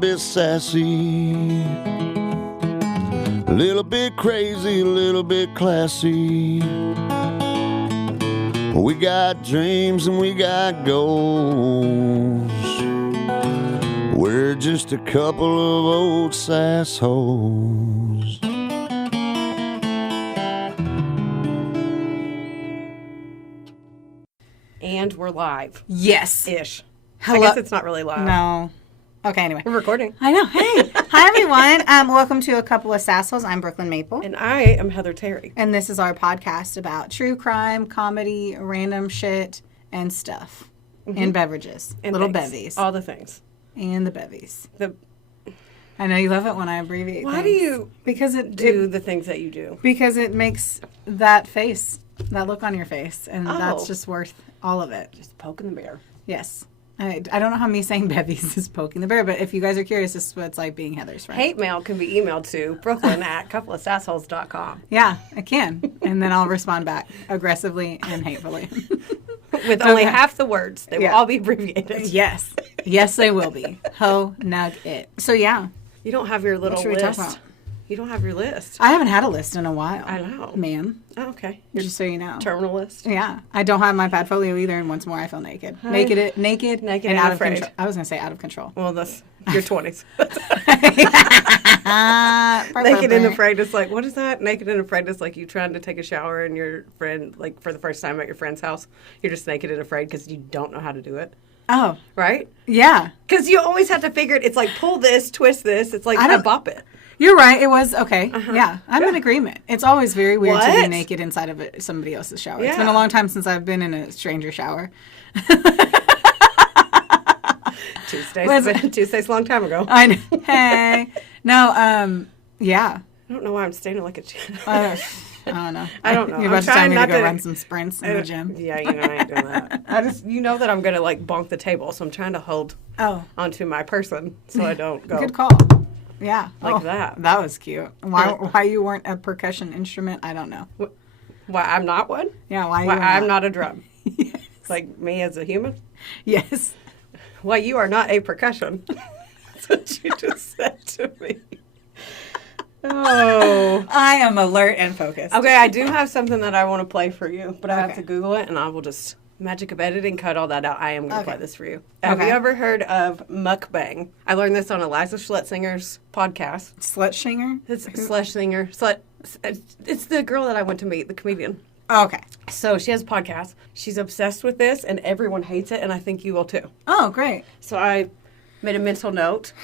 bit sassy, a little bit crazy, a little bit classy. We got dreams and we got goals. We're just a couple of old sassholes. And we're live. Yes. Ish. Hello. I guess it's not really live. No. Okay, anyway. We're recording. I know. Hey. Hi, everyone. Welcome to A Couple of Sassholes. I'm Brooklyn Maple. And I am Heather Terry. And this is our podcast about true crime, comedy, random shit, and stuff. Mm-hmm. And beverages. And little things. bevies. All the things. And the bevies. I know you love it when I abbreviate Why things. do you because it do the things that you do? Because it makes that face, that look on your face, and that's just worth all of it. Just poking the bear. Yes. I don't know how me saying bevies is poking the bear, but if you guys are curious, this is what it's like being Heather's friend. Hate mail can be emailed to brooklyn@coupleofsassholes.com. Yeah, I can. And then I'll respond back aggressively and hatefully. With only half the words. They will all be abbreviated. Yes. Yes, they will be. Ho, nug, it. So, yeah. You don't have your little What should we list. talk about? You don't have your list. I haven't had a list in a while. I know. Man. Oh, okay. Just so you know. Terminal list. Yeah. I don't have my padfolio either, and once more I feel naked. Naked and out of control. I was going to say out of control. Well, that's your 20s. Naked and afraid is like, what is that? Naked and afraid is like you trying to take a shower and your friend, like for the first time at your friend's house, you're just naked and afraid because you don't know how to do it. Oh. Right? Yeah. Because you always have to figure it. It's like pull this, twist this. It's like a bop it. You're right. It was okay. Yeah, I'm in agreement. It's always very weird to be naked inside of somebody else's shower. Yeah. It's been a long time since I've been in a stranger shower. Tuesday's a long time ago. I know. Hey. No, yeah. I don't know why I'm standing like a Janet. I don't know. I don't know. You're about to tell me to go run some sprints in the gym. Yeah, I ain't doing that. You know that I'm going to like bonk the table, so I'm trying to hold onto my person so I don't go. Good call. Yeah. Like that. That was cute. Why you weren't a percussion instrument, I don't know. Why I'm not one? Yeah, why I'm not a drum. Yes. Like me as a human? Yes. Why you are not a percussion. That's what you just said to me. Oh. I am alert and focused. Okay, I do have something that I want to play for you, but I have to Google it, and I will just... Magic of editing, cut all that out. I am going to play this for you. Have you ever heard of mukbang? I learned this on Eliza Schletzinger's podcast. Schletzinger? It's Schletzinger. It's the girl that I went to meet, the comedian. Oh, okay. So she has a podcast. She's obsessed with this, and everyone hates it, and I think you will too. Oh, great. So I made a mental note.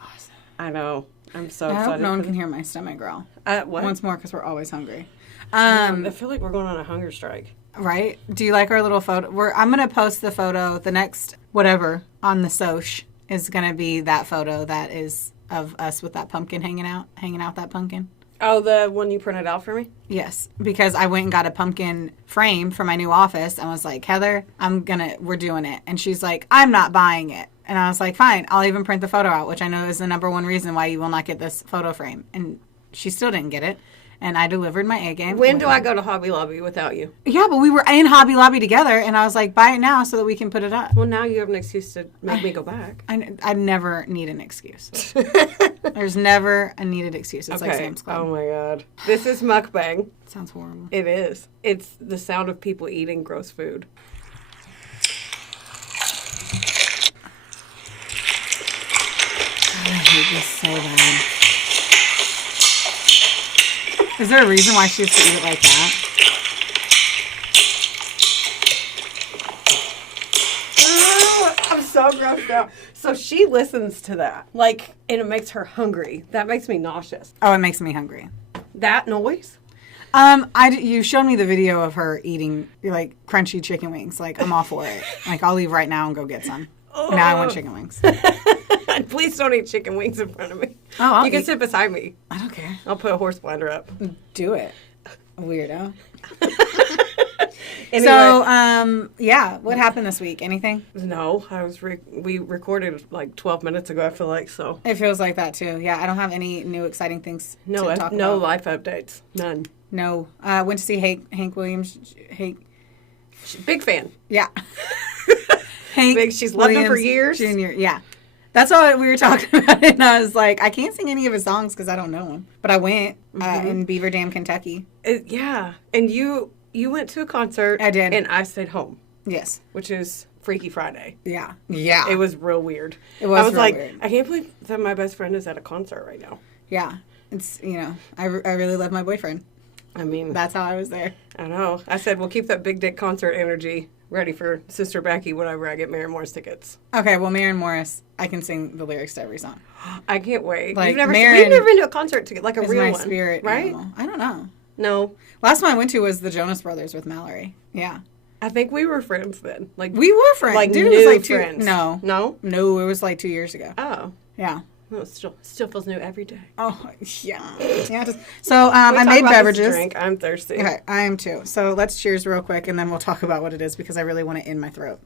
Awesome. I know. I'm so excited. I hope no one can hear my stomach growl. What? Once more, because we're always hungry. I feel like we're going on a hunger strike. Right? Do you like our little photo? I'm going to post the photo, the next whatever, on the Soch is going to be that photo that is of us with that pumpkin hanging out that pumpkin. Oh, the one you printed out for me? Yes, because I went and got a pumpkin frame for my new office and was like, Heather, we're doing it. And she's like, I'm not buying it. And I was like, fine, I'll even print the photo out, which I know is the number one reason why you will not get this photo frame. And she still didn't get it. And I delivered my A game. When do I go to Hobby Lobby without you? Yeah, but we were in Hobby Lobby together, and I was like, buy it now so that we can put it up. Well, now you have an excuse to make me go back. I never need an excuse. There's never a needed excuse. It's like Sam's Club. Oh, my God. This is mukbang. Sounds horrible. It is. It's the sound of people eating gross food. I hate this so bad. Is there a reason why she has to eat it like that? Oh, I'm so grossed out. So she listens to that. Like, and it makes her hungry. That makes me nauseous. Oh, it makes me hungry. That noise? You showed me the video of her eating, like, crunchy chicken wings. Like, I'm all for it. Like, I'll leave right now and go get some. Oh. Now I want chicken wings. Please don't eat chicken wings in front of me. Oh, you can sit beside me. I don't care. I'll put a horse blinder up. Do it. Weirdo. Anyway. So, yeah. What happened this week? Anything? No. We recorded like 12 minutes ago, I feel like, so. It feels like that, too. Yeah, I don't have any new exciting things to talk about. No life updates. None. No. Went to see Hank Williams. Big fan. Yeah. Hank She's loved him for years. Jr., yeah. That's what we were talking about. And I was like, I can't sing any of his songs because I don't know them. But I went in Beaver Dam, Kentucky. Yeah. And you went to a concert. I did. And I stayed home. Yes. Which is Freaky Friday. Yeah. Yeah. It was real weird. It was I was real like, weird. I can't believe that my best friend is at a concert right now. Yeah. It's, I really love my boyfriend. I mean. That's how I was there. I know. I said, we'll keep that big dick concert energy ready for Sister Becky whenever I get Mary Morris tickets. Okay, well, Maren Morris, I can sing the lyrics to every song. I can't wait. Like, we've never been to a concert together, like a real my one. Spirit right? animal. I don't know. No. Last one I went to was the Jonas Brothers with Mallory. Yeah. I think we were friends then. Like we were friends. Like Dude, new it was like friends. No. No, it was like 2 years ago. Oh. Yeah. No, it still feels new every day. Oh, yeah. So I made beverages. Drink. I'm thirsty. Okay, I am too. So let's cheers real quick, and then we'll talk about what it is, because I really want it in my throat.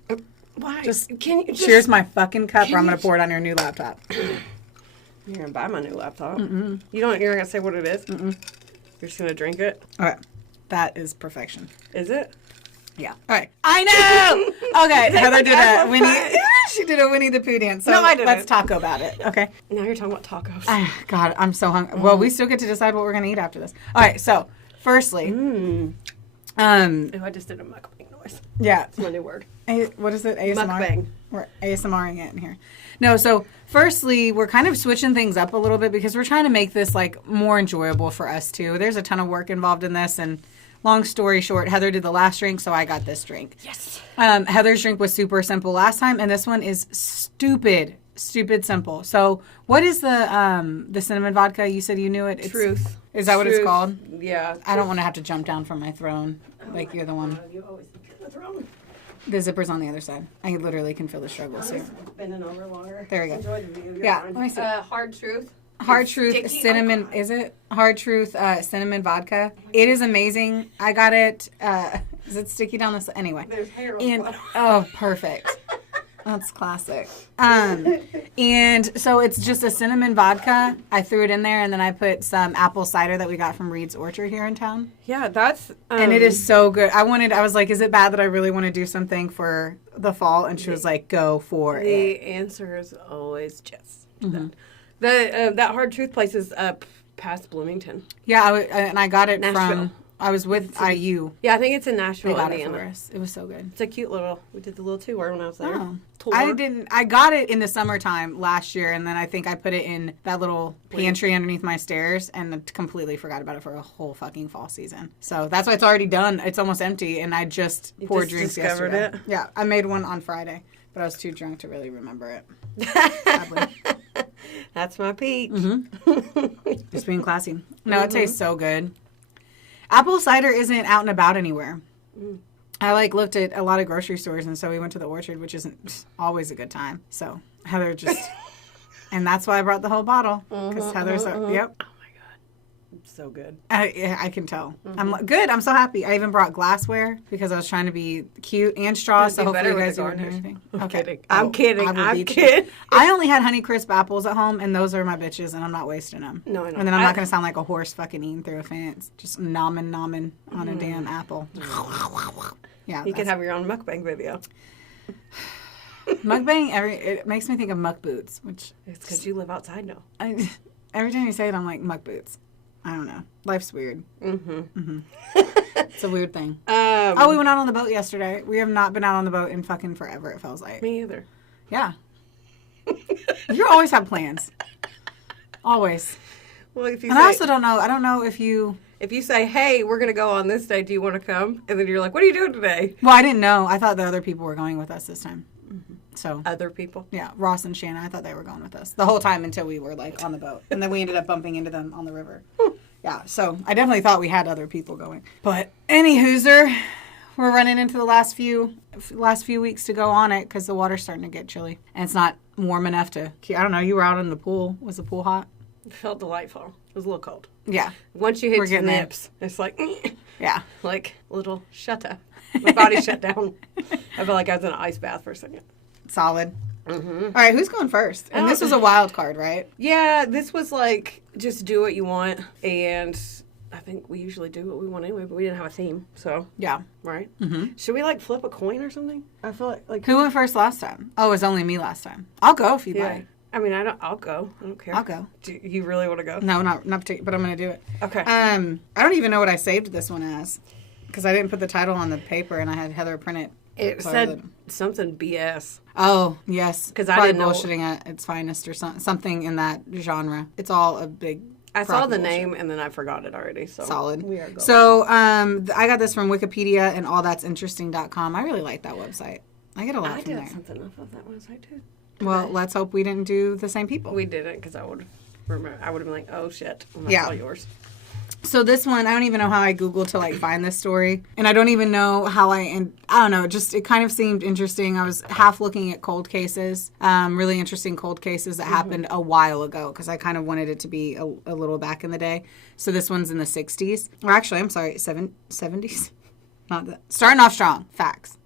Why? Can you cheers my fucking cup, or I'm going to pour it on your new laptop. You're going to buy my new laptop. Mm-mm. You're not going to say what it is? Mm-mm. You're just going to drink it? Okay. That is perfection. Is it? Yeah. All right. I know! Okay, Heather did a Winnie... She did a Winnie the Pooh dance. So no, I didn't. Let's taco about it, okay? Now you're talking about tacos. God, I'm so hungry. Well, we still get to decide what we're going to eat after this. All right, so, firstly... I just did a mukbang noise. Yeah. It's my new word. What is it? ASMR? Mukbang. We're ASMRing it in here. No, so firstly, we're kind of switching things up a little bit because we're trying to make this like more enjoyable for us too. There's a ton of work involved in this, and long story short, Heather did the last drink, so I got this drink. Yes. Heather's drink was super simple last time, and this one is stupid simple. So what is the cinnamon vodka? You said you knew it. Truth. Is that what it's called? Yeah. I don't want to have to jump down from my throne like you're the one. You always get the throne. The zipper's on the other side. I literally can feel the struggles here. Bending over longer. There we go. Enjoy the view. Yeah, let me see. Hard Truth. Hard Truth cinnamon, is it? Hard Truth cinnamon vodka. It is amazing. I got it. Is it sticky down this? Anyway. There's hair on the bottom. Oh, perfect. That's classic. And so it's just a cinnamon vodka. I threw it in there, and then I put some apple cider that we got from Reed's Orchard here in town. Yeah, that's... and it is so good. I was like, is it bad that I really want to do something for the fall? And she was like, go for it. The answer is always yes. Mm-hmm. That Hard Truth place is up past Bloomington. Yeah, and I got it Nashville. from... I was with IU. Yeah, I think it's in Nashville, They got Indiana. it for us. It was so good. It's a cute little... We did the little tour when I was there. Oh. Tour. I got it in the summertime last year, and then I think I put it in that little pantry underneath my stairs and completely forgot about it for a whole fucking fall season. So that's why it's already done. It's almost empty, and I just poured drinks discovered yesterday. it? Yeah, I made one on Friday, but I was too drunk to really remember it. That's my peach. Mm-hmm. Just being classy. No, it tastes so good. Apple cider isn't out and about anywhere. I looked at a lot of grocery stores, and so we went to the Orchard, which isn't always a good time. So Heather just, and that's why I brought the whole bottle, because Heather's, yep. Oh my God. It's so good. I can tell. I'm good. I'm so happy. I even brought glassware because I was trying to be cute and straws, so hopefully you guys don't hear anything. I'm kidding. I'm kidding. I only had Honeycrisp apples at home, and those are my bitches, and I'm not wasting them. No, I know. And then I'm not going to sound like a horse fucking eating through a fence, just nomming on a damn apple. Yeah, you could have your own mukbang video. Mukbang, it makes me think of muck boots, which... It's because you live outside now. Every time you say it, I'm like, muck boots. I don't know. Life's weird. It's a weird thing. We went out on the boat yesterday. We have not been out on the boat in fucking forever, it feels like. Me either. Yeah. You always have plans. Always. Well, if you and I also don't know. I don't know if you... If you say, hey, we're going to go on this day, do you want to come? And then you're like, what are you doing today? Well, I didn't know. I thought the other people were going with us this time. So other people? Yeah, Ross and Shanna. I thought they were going with us the whole time until we were on the boat. And then we ended up bumping into them on the river. Yeah, so I definitely thought we had other people going. But any hooser, we're running into the last few weeks to go on it because the water's starting to get chilly. And it's not warm enough to... I don't know, you were out in the pool. Was the pool hot? It felt delightful. It was a little cold. Yeah. Once you hit your nips, it's like... Yeah. Like a little shut-up. My body shut down. I felt like I was in an ice bath for a second. Solid. Mm-hmm. All right, who's going first? And this was a wild card, right? Yeah, this was like, just do what you want. And I think we usually do what we want anyway, but we didn't have a theme. So, yeah. Right? Mm-hmm. Should we flip a coin or something? I feel like... Who went first last time? Oh, it was only me last time. I'll go if you'd like. I mean, I'll go. I don't care. I'll go. Do you really want to go? No, not particularly, but I'm going to do it. Okay. I don't even know what I saved this one as because I didn't put the title on the paper and I had Heather print it. It said something BS. Oh, yes. Because I didn't know. Bullshitting at its finest or something in that genre. It's all a big... I saw the name and then I forgot it already. So solid. We are going. So I got this from Wikipedia and allthat'sinteresting.com. I really like that website. I get a lot from there. I did something off of that website too. Well, let's hope we didn't do the same people. We didn't because I would have been like, oh shit. And that's all yours. So this one, I don't even know how I Googled to like find this story. And I don't even know how I don't know, it kind of seemed interesting. I was half looking at cold cases, really interesting cold cases that happened a while ago because I kind of wanted it to be a little back in the day. So this one's in the 60s. Or actually, I'm sorry, 70s? Not that. Starting off strong. Facts.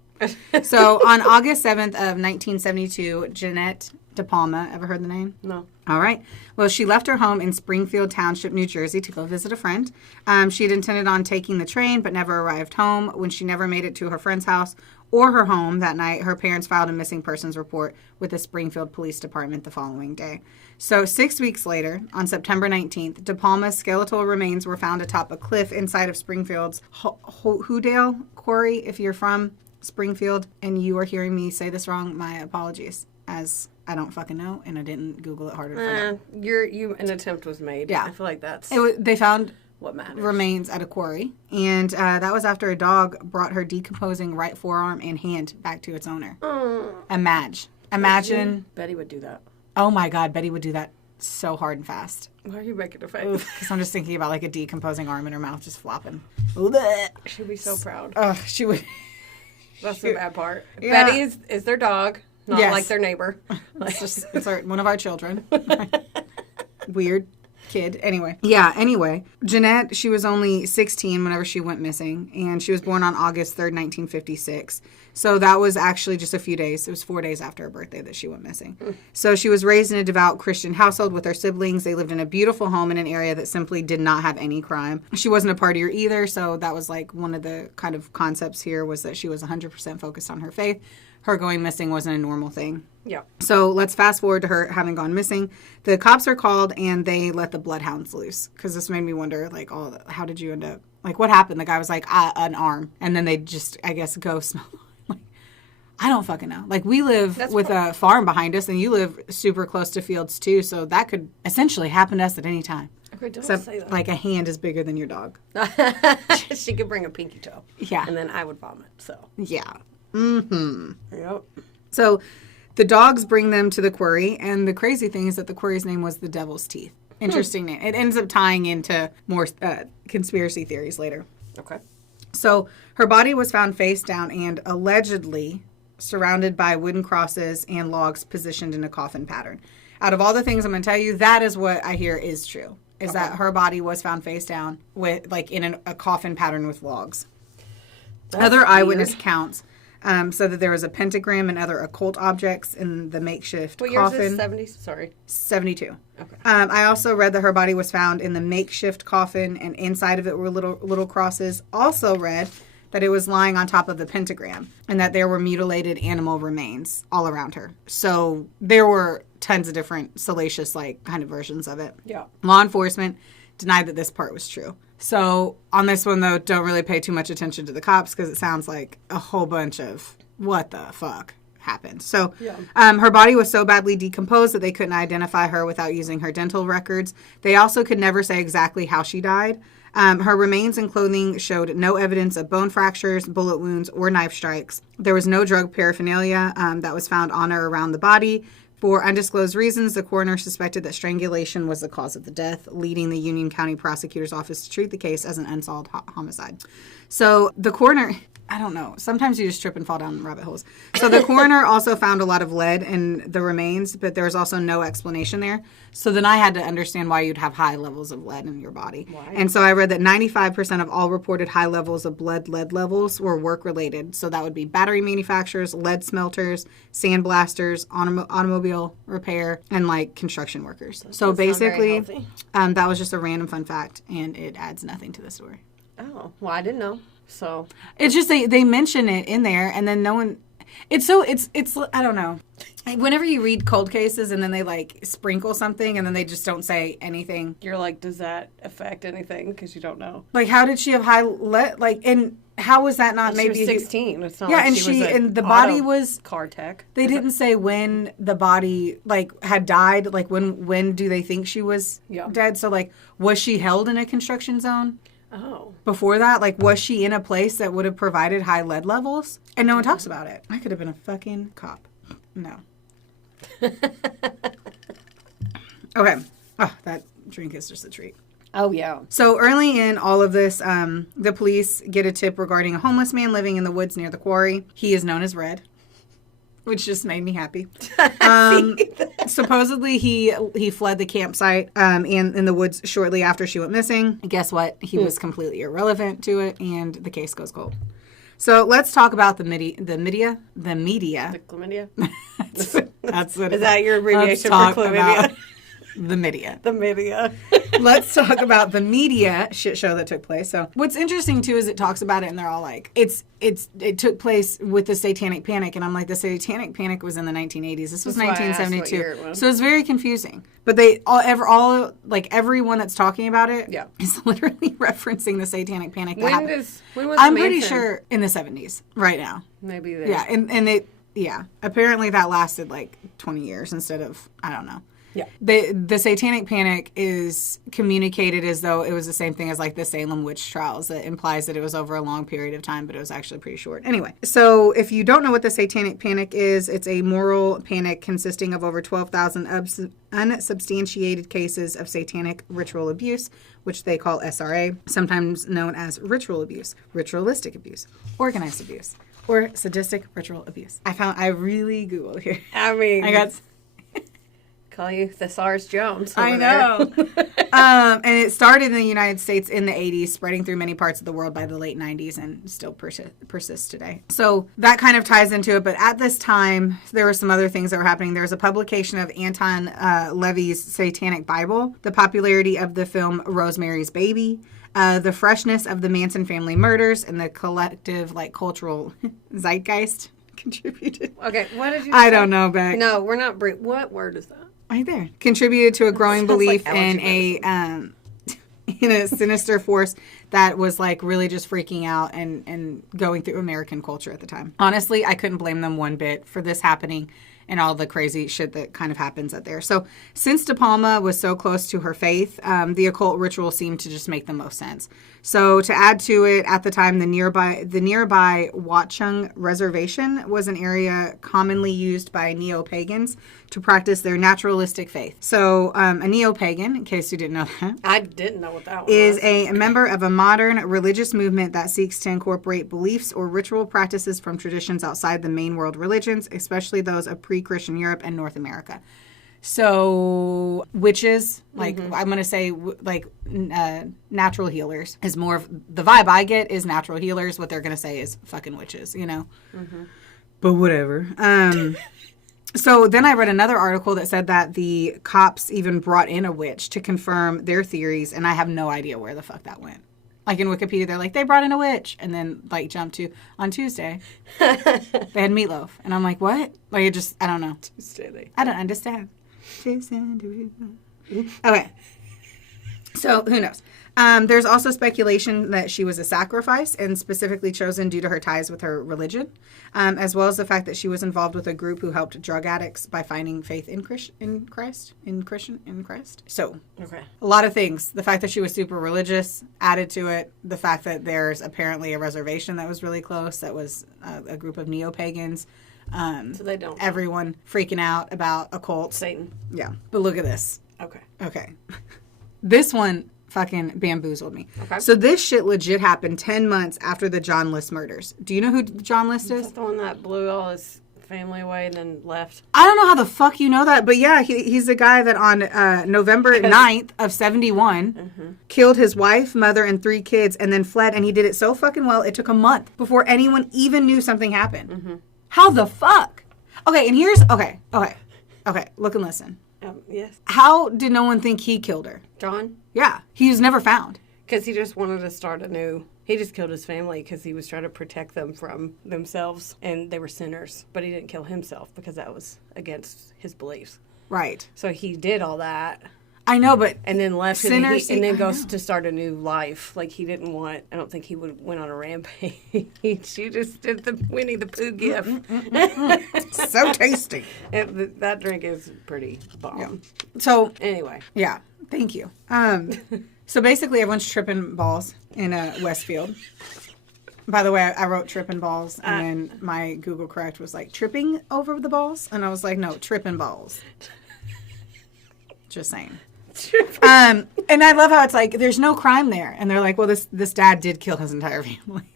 So on August 7th of 1972, Jeannette Depalma, ever heard the name? No. All right. Well, she left her home in Springfield Township, New Jersey to go visit a friend. She had intended on taking the train but never arrived home. When she never made it to her friend's house or her home that night, her parents filed a missing persons report with the Springfield Police Department the following day. So 6 weeks later, on September 19th, DePalma's skeletal remains were found atop a cliff inside of Springfield's Hoodale Quarry. If you're from Springfield and you are hearing me say this wrong, my apologies, as I don't fucking know and I didn't Google it harder to find out. An attempt was made. Yeah. I feel like they found what matters. Remains at a quarry, and that was after a dog brought her decomposing right forearm and hand back to its owner. Imagine Betty would do that. Oh my God, Betty would do that so hard and fast. Why are you making a face? Because I'm just thinking about like a decomposing arm in her mouth just flopping. She'd be so proud. She would. That's the bad part. Yeah. Betty is their dog, not like their neighbor. It's one of our children. Weird kid. Anyway, Jeannette, she was only 16 whenever she went missing, and she was born on August 3rd, 1956. So that was actually just a few days. It was 4 days after her birthday that she went missing. So she was raised in a devout Christian household with her siblings. They lived in a beautiful home in an area that simply did not have any crime. She wasn't a partier either, so that was like one of the kind of concepts here was that she was 100% focused on her faith. Her going missing wasn't a normal thing. Yeah. So let's fast forward to her having gone missing. The cops are called and they let the bloodhounds loose because this made me wonder, like, how did you end up? Like, what happened? The guy was like, an arm. And then they just, I guess, go smell. Like, I don't fucking know. Like, we live with a farm behind us and you live super close to fields too. So that could essentially happen to us at any time. Okay, don't Except, say that. like, a hand is bigger than your dog. She could bring a pinky toe. Yeah. And then I would vomit, so. Yeah. Mm-hmm. Yep. So the dogs bring them to the quarry, and the crazy thing is that the quarry's name was the Devil's Teeth. Interesting name. It ends up tying into more conspiracy theories later. Okay. So her body was found face down and allegedly surrounded by wooden crosses and logs positioned in a coffin pattern. Out of all the things I'm going to tell you, that is what I hear is true, is that her body was found face down with, like, in a coffin pattern with logs. That's Other eyewitness weird. accounts said that there was a pentagram and other occult objects in the makeshift What year coffin. is this? 70s? Sorry. 72. Okay. I also read that her body was found in the makeshift coffin, and inside of it were little crosses. Also read that it was lying on top of the pentagram, and that there were mutilated animal remains all around her. So there were tons of different salacious, like, kind of versions of it. Yeah. Law enforcement denied that this part was true. So on this one, though, don't really pay too much attention to the cops because it sounds like a whole bunch of what the fuck happened. So her body was so badly decomposed that they couldn't identify her without using her dental records. They also could never say exactly how she died. Her remains and clothing showed no evidence of bone fractures, bullet wounds, or knife strikes. There was no drug paraphernalia that was found on or around the body. For undisclosed reasons, the coroner suspected that strangulation was the cause of the death, leading the Union County Prosecutor's Office to treat the case as an unsolved homicide. So the coroner... I don't know. Sometimes you just trip and fall down rabbit holes. So the coroner also found a lot of lead in the remains, but there was also no explanation there. So then I had to understand why you'd have high levels of lead in your body. Why? And so I read that 95% of all reported high levels of lead levels were work-related. So that would be battery manufacturers, lead smelters, sandblasters, automobile repair, and, like, construction workers. So basically, that was just a random fun fact, and it adds nothing to the story. Oh, well, I didn't know. So it's just they mention it in there, and then no one. It's I don't know. Whenever you read cold cases and then they like sprinkle something and then they just don't say anything. You're like, does that affect anything? Because you don't know. Like, how did she have and how was that not maybe she was 16? It's not yeah, like and she was and the body was car tech. They didn't say when the body like had died. Like when do they think she was dead? So like, was she held in a construction zone? Oh. Before that, like, was she in a place that would have provided high lead levels? And no one talks about it. I could have been a fucking cop. No. Okay. Oh, that drink is just a treat. Oh, yeah. So early in all of this, the police get a tip regarding a homeless man living in the woods near the quarry. He is known as Red, which just made me happy. Supposedly, he fled the campsite in the woods shortly after she went missing. And guess what? He was completely irrelevant to it, and the case goes cold. So let's talk about the media. The chlamydia? That's what is that your abbreviation for chlamydia? The media. The media. Let's talk about the media shit show that took place. So what's interesting too is it talks about it and they're all like, it took place with the Satanic Panic, and I'm like, the Satanic Panic was in the 1980s. This was 1972, so it's very confusing. But they all everyone that's talking about it is literally referencing the Satanic Panic. When was I'm pretty sure in the 70s right now. Maybe there. Yeah, and it apparently that lasted like 20 years instead of I don't know. Yeah. The Satanic Panic is communicated as though it was the same thing as like the Salem witch trials. It implies that it was over a long period of time, but it was actually pretty short. Anyway, so if you don't know what the Satanic Panic is, it's a moral panic consisting of over 12,000 unsubstantiated cases of satanic ritual abuse, which they call SRA, sometimes known as ritual abuse, ritualistic abuse, organized abuse, or sadistic ritual abuse. I really Googled here. I mean, I got... Call you Thesaurus Jones. I know. And it started in the United States in the 80s, spreading through many parts of the world by the late 90s, and still persists today. So that kind of ties into it. But at this time, there were some other things that were happening. There was a publication of Anton Levy's Satanic Bible, the popularity of the film Rosemary's Baby, the freshness of the Manson family murders, and the collective cultural zeitgeist contributed. Okay, what did you I say? Don't know, Beck. No, we're not... What word is that? Right there. Contributed to a growing belief in a sinister force that was really just freaking out and going through American culture at the time. Honestly, I couldn't blame them one bit for this happening and all the crazy shit that kind of happens out there. So since Depalma was so close to her faith, the occult ritual seemed to just make the most sense. So to add to it, at the time, the nearby Watchung Reservation was an area commonly used by neo-pagans to practice their naturalistic faith. So a neo-pagan, in case you didn't know that. I didn't know what that was. Is a member of a modern religious movement that seeks to incorporate beliefs or ritual practices from traditions outside the main world religions, especially those of pre-Christian Europe and North America. So witches, I'm going to say natural healers is more of the vibe I get is natural healers. What they're going to say is fucking witches, But whatever. So then I read another article that said that the cops even brought in a witch to confirm their theories, and I have no idea where the fuck that went. Like in Wikipedia, they're like, they brought in a witch, and then jump to on Tuesday they had meatloaf, and I'm like, what? I don't know. Tuesday. I don't understand. Okay. So who knows? There's also speculation that she was a sacrifice and specifically chosen due to her ties with her religion, as well as the fact that she was involved with a group who helped drug addicts by finding faith in Christ. So, okay, a lot of things. The fact that she was super religious added to it. The fact that there's apparently a reservation that was really close. That was a group of neo-pagans. So they don't. Everyone freaking out about occult. Satan. Yeah. But look at this. Okay. This one fucking bamboozled me. Okay. So this shit legit happened 10 months after the John List murders. Do you know who John List is? Is that the one that blew all his family away and then left? I don't know how the fuck you know that, but yeah, he's the guy that on November 9th of 71 killed his wife, mother, and 3 kids and then fled, and he did it so fucking well, it took a month before anyone even knew something happened. How the fuck? Okay, and here's... Okay, look and listen. Yes. How did no one think he killed her? John? Yeah, he was never found. Because he just wanted to start a new... He just killed his family because he was trying to protect them from themselves, and they were sinners. But he didn't kill himself because that was against his beliefs. Right. So he did all that. I know, but and then left sinners, and then goes to start a new life. Like he didn't want. I don't think he went on a rampage. He just did the Winnie the Pooh gift. So tasty. That drink is pretty bomb. Yeah. So anyway, yeah. Thank you. So basically, everyone's tripping balls in Westfield. By the way, I wrote tripping balls, and then my Google correct was like tripping over the balls, and I was like, no, tripping balls. Just saying. And I love how it's like there's no crime there, and they're like, well, this dad did kill his entire family.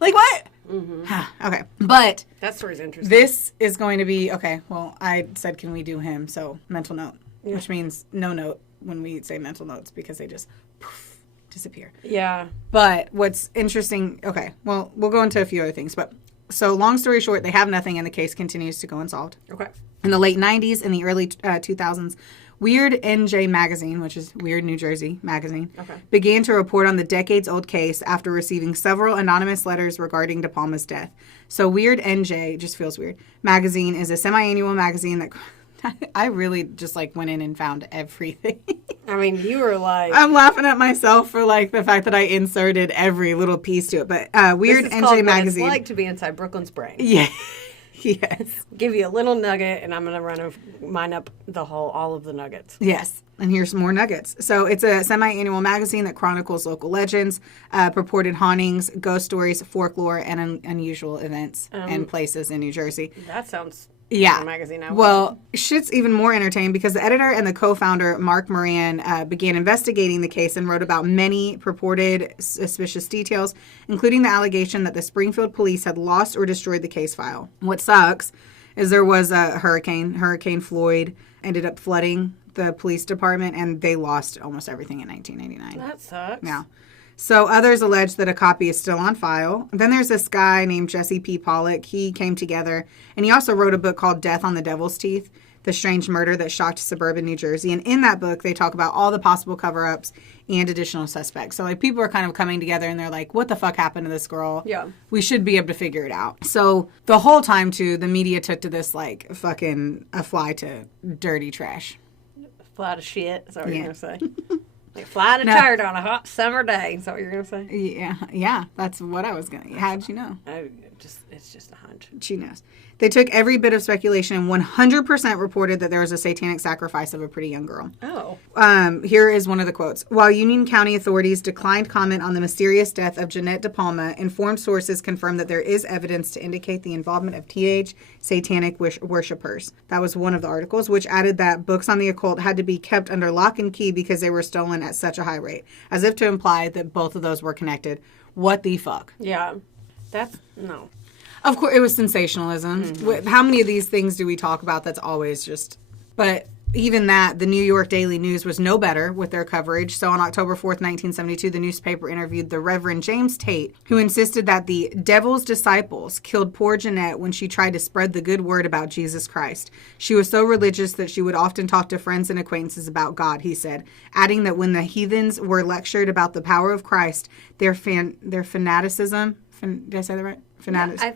Like what? Mm-hmm. Okay, but that story's interesting. This is going to be okay. Well, I said, can we do him? So mental note, which means no note when we say mental notes because they just poof, disappear. Yeah. But what's interesting? Okay, well, we'll go into a few other things, but so long story short, they have nothing, and the case continues to go unsolved. Okay. In the late '90s and the early 2000s. Weird NJ Magazine, which is Weird New Jersey Magazine, began to report on the decades-old case after receiving several anonymous letters regarding Depalma's death. So Weird NJ, just feels weird, magazine is a semi-annual magazine that I really just like went in and found everything. I mean, you were like... I'm laughing at myself for like the fact that I inserted every little piece to it. But Weird NJ Magazine. What it's like to be inside Brooklyn's brain. Yeah. Yes. Give you a little nugget, and I'm going to mine up all of the nuggets. Yes. And here's some more nuggets. So it's a semi-annual magazine that chronicles local legends, purported hauntings, ghost stories, folklore, and unusual events and places in New Jersey. That sounds... Yeah. A magazine I well, shit's even more entertaining because the editor and the co-founder, Mark Moran, began investigating the case and wrote about many purported suspicious details, including the allegation that the Springfield police had lost or destroyed the case file. What sucks is there was a hurricane. Hurricane Floyd ended up flooding the police department, and they lost almost everything in 1999. That sucks. Yeah. So others allege that a copy is still on file. Then there's this guy named Jesse P. Pollock. He came together, and he also wrote a book called Death on the Devil's Teeth, The Strange Murder That Shocked Suburban New Jersey. And in that book, they talk about all the possible cover-ups and additional suspects. So, like, people are kind of coming together, and they're like, what the fuck happened to this girl? Yeah. We should be able to figure it out. So the whole time, too, the media took to this like fucking a fly to dirty trash. Fly to shit, is that what you're going to say? Like flying a turd on a hot summer day. Is that what you're going to say? Yeah. That's what I was going to. How'd you know? It's just a hunch. She knows. They took every bit of speculation and 100% reported that there was a satanic sacrifice of a pretty young girl. Oh. Here is one of the quotes. While Union County authorities declined comment on the mysterious death of Jeannette Depalma, informed sources confirmed that there is evidence to indicate the involvement of teenage satanic worshippers. That was one of the articles, which added that books on the occult had to be kept under lock and key because they were stolen at such a high rate, as if to imply that both of those were connected. What the fuck? Yeah. No. Of course, it was sensationalism. Mm-hmm. How many of these things do we talk about that's always just... But even that, the New York Daily News was no better with their coverage. So on October 4th, 1972, the newspaper interviewed the Reverend James Tate, who insisted that the devil's disciples killed poor Jeannette when she tried to spread the good word about Jesus Christ. She was so religious that she would often talk to friends and acquaintances about God, he said, adding that when the heathens were lectured about the power of Christ, their fanaticism... did I say that right? Fanaticism. Yeah,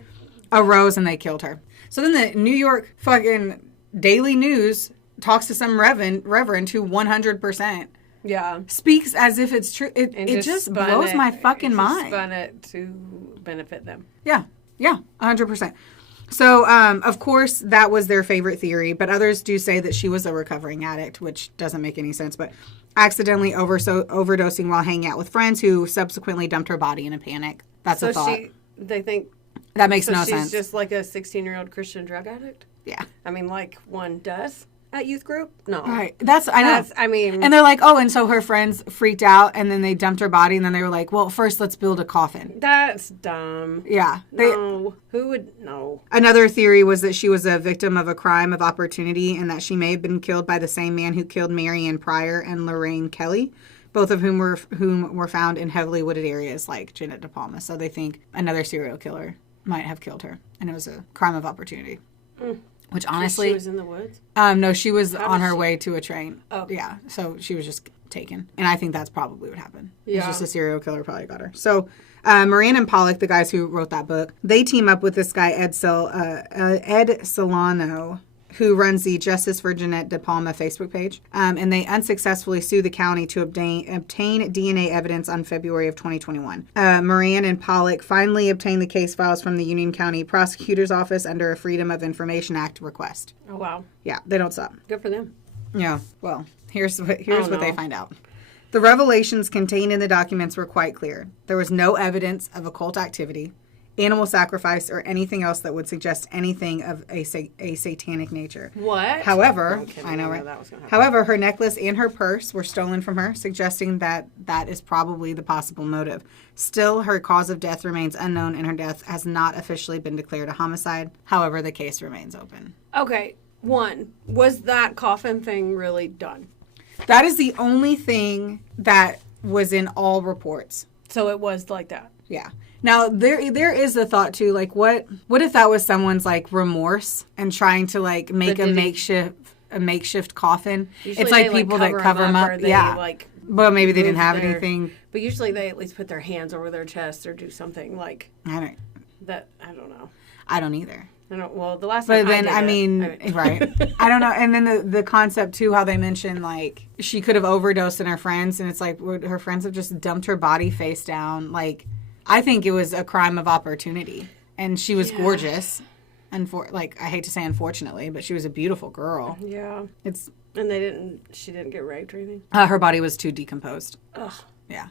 arose and they killed her. So then the New York fucking Daily News talks to some reverend who 100% speaks as if it's true. It just blows my fucking mind. Spun it to benefit them. Yeah, 100%. So, of course, that was their favorite theory, but others do say that she was a recovering addict, which doesn't make any sense, but accidentally overdosing while hanging out with friends who subsequently dumped her body in a panic. That's a thought. They think... That makes no sense. She's just like a 16-year-old Christian drug addict? Yeah. I mean, like one does at youth group? No. Right. I know. And they're like, oh, and so her friends freaked out, and then they dumped her body, and then they were like, well, first let's build a coffin. That's dumb. Yeah. No. Who would? No. Another theory was that she was a victim of a crime of opportunity, and that she may have been killed by the same man who killed Marianne Pryor and Lorraine Kelly, both of whom were found in heavily wooded areas like Jeannette Depalma. So they think another serial killer might have killed her, and it was a crime of opportunity. Which honestly, she was in the woods. No, she was on her way to a train. Oh, yeah. So she was just taken, and I think that's probably what happened. Yeah, it's just a serial killer probably got her. So Moran and Pollock, the guys who wrote that book, they team up with this guy, Ed Solano, who runs the Justice for Jeannette Depalma Facebook page. And they unsuccessfully sue the county to obtain DNA evidence on February of 2021. Moran and Pollock finally obtained the case files from the Union County Prosecutor's Office under a Freedom of Information Act request. Oh, wow. Yeah, they don't stop. Good for them. Yeah, well, here's what they find out. The revelations contained in the documents were quite clear. There was no evidence of occult activity, animal sacrifice, or anything else that would suggest anything of a satanic nature. What? However, I know, right? However, her necklace and her purse were stolen from her, suggesting that is probably the possible motive. Still, her cause of death remains unknown, and her death has not officially been declared a homicide. However, the case remains open. Okay, was that coffin thing really done? That is the only thing that was in all reports. So it was like that? Yeah. Now, there is a thought, too, like, what if that was someone's, like, remorse and trying to, like, make a makeshift coffin? Usually it's like they, people like, that cover them up. Yeah. Like, but maybe they didn't have anything. But usually they at least put their hands over their chest or do something like I don't know. I don't either. Well, the last but time then I mean, right. I don't know. And then the concept too, how they mentioned like she could have overdosed on her friends, and it's like her friends have just dumped her body face down. Like, I think it was a crime of opportunity, and she was gorgeous. I hate to say unfortunately, but she was a beautiful girl. Yeah. And she didn't get raped or anything? Her body was too decomposed. Ugh. Yeah.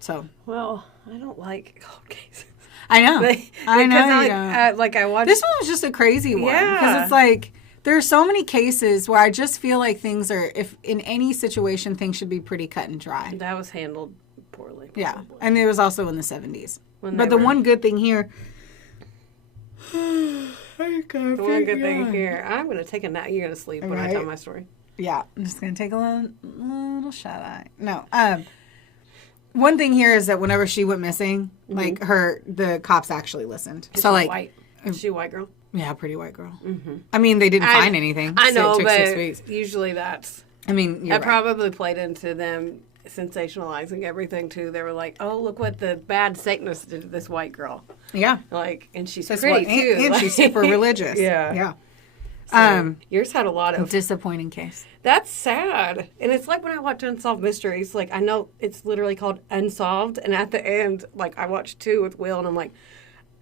So. Well, I don't like cold cases. I know. I know. I watched. This one was just a crazy one. Yeah. Because it's like, there are so many cases where I just feel like things are, if in any situation, things should be pretty cut and dry. That was handled poorly. Probably. Yeah. And it was also in the 70s. But the one good thing here. The one good thing here. I'm going to take a nap. You're going to sleep when I tell my story. Yeah. I'm just going to take a little shut-eye. No. One thing here is that whenever she went missing, like the cops actually listened. So like, white. Is she a white girl? Yeah, pretty white girl. Mm-hmm. I mean, they didn't find anything. I know, it took but 6 weeks. Usually that's. I mean, that probably played into them sensationalizing everything too. They were like, "Oh, look what the bad Satanists did to this white girl." Yeah, like, and she's pretty too, and she's super religious. Yeah. So, yours had a lot of disappointing case. That's sad. And it's like when I watch Unsolved Mysteries, like I know it's literally called Unsolved, and at the end, like I watched 2 with Will, and I'm like,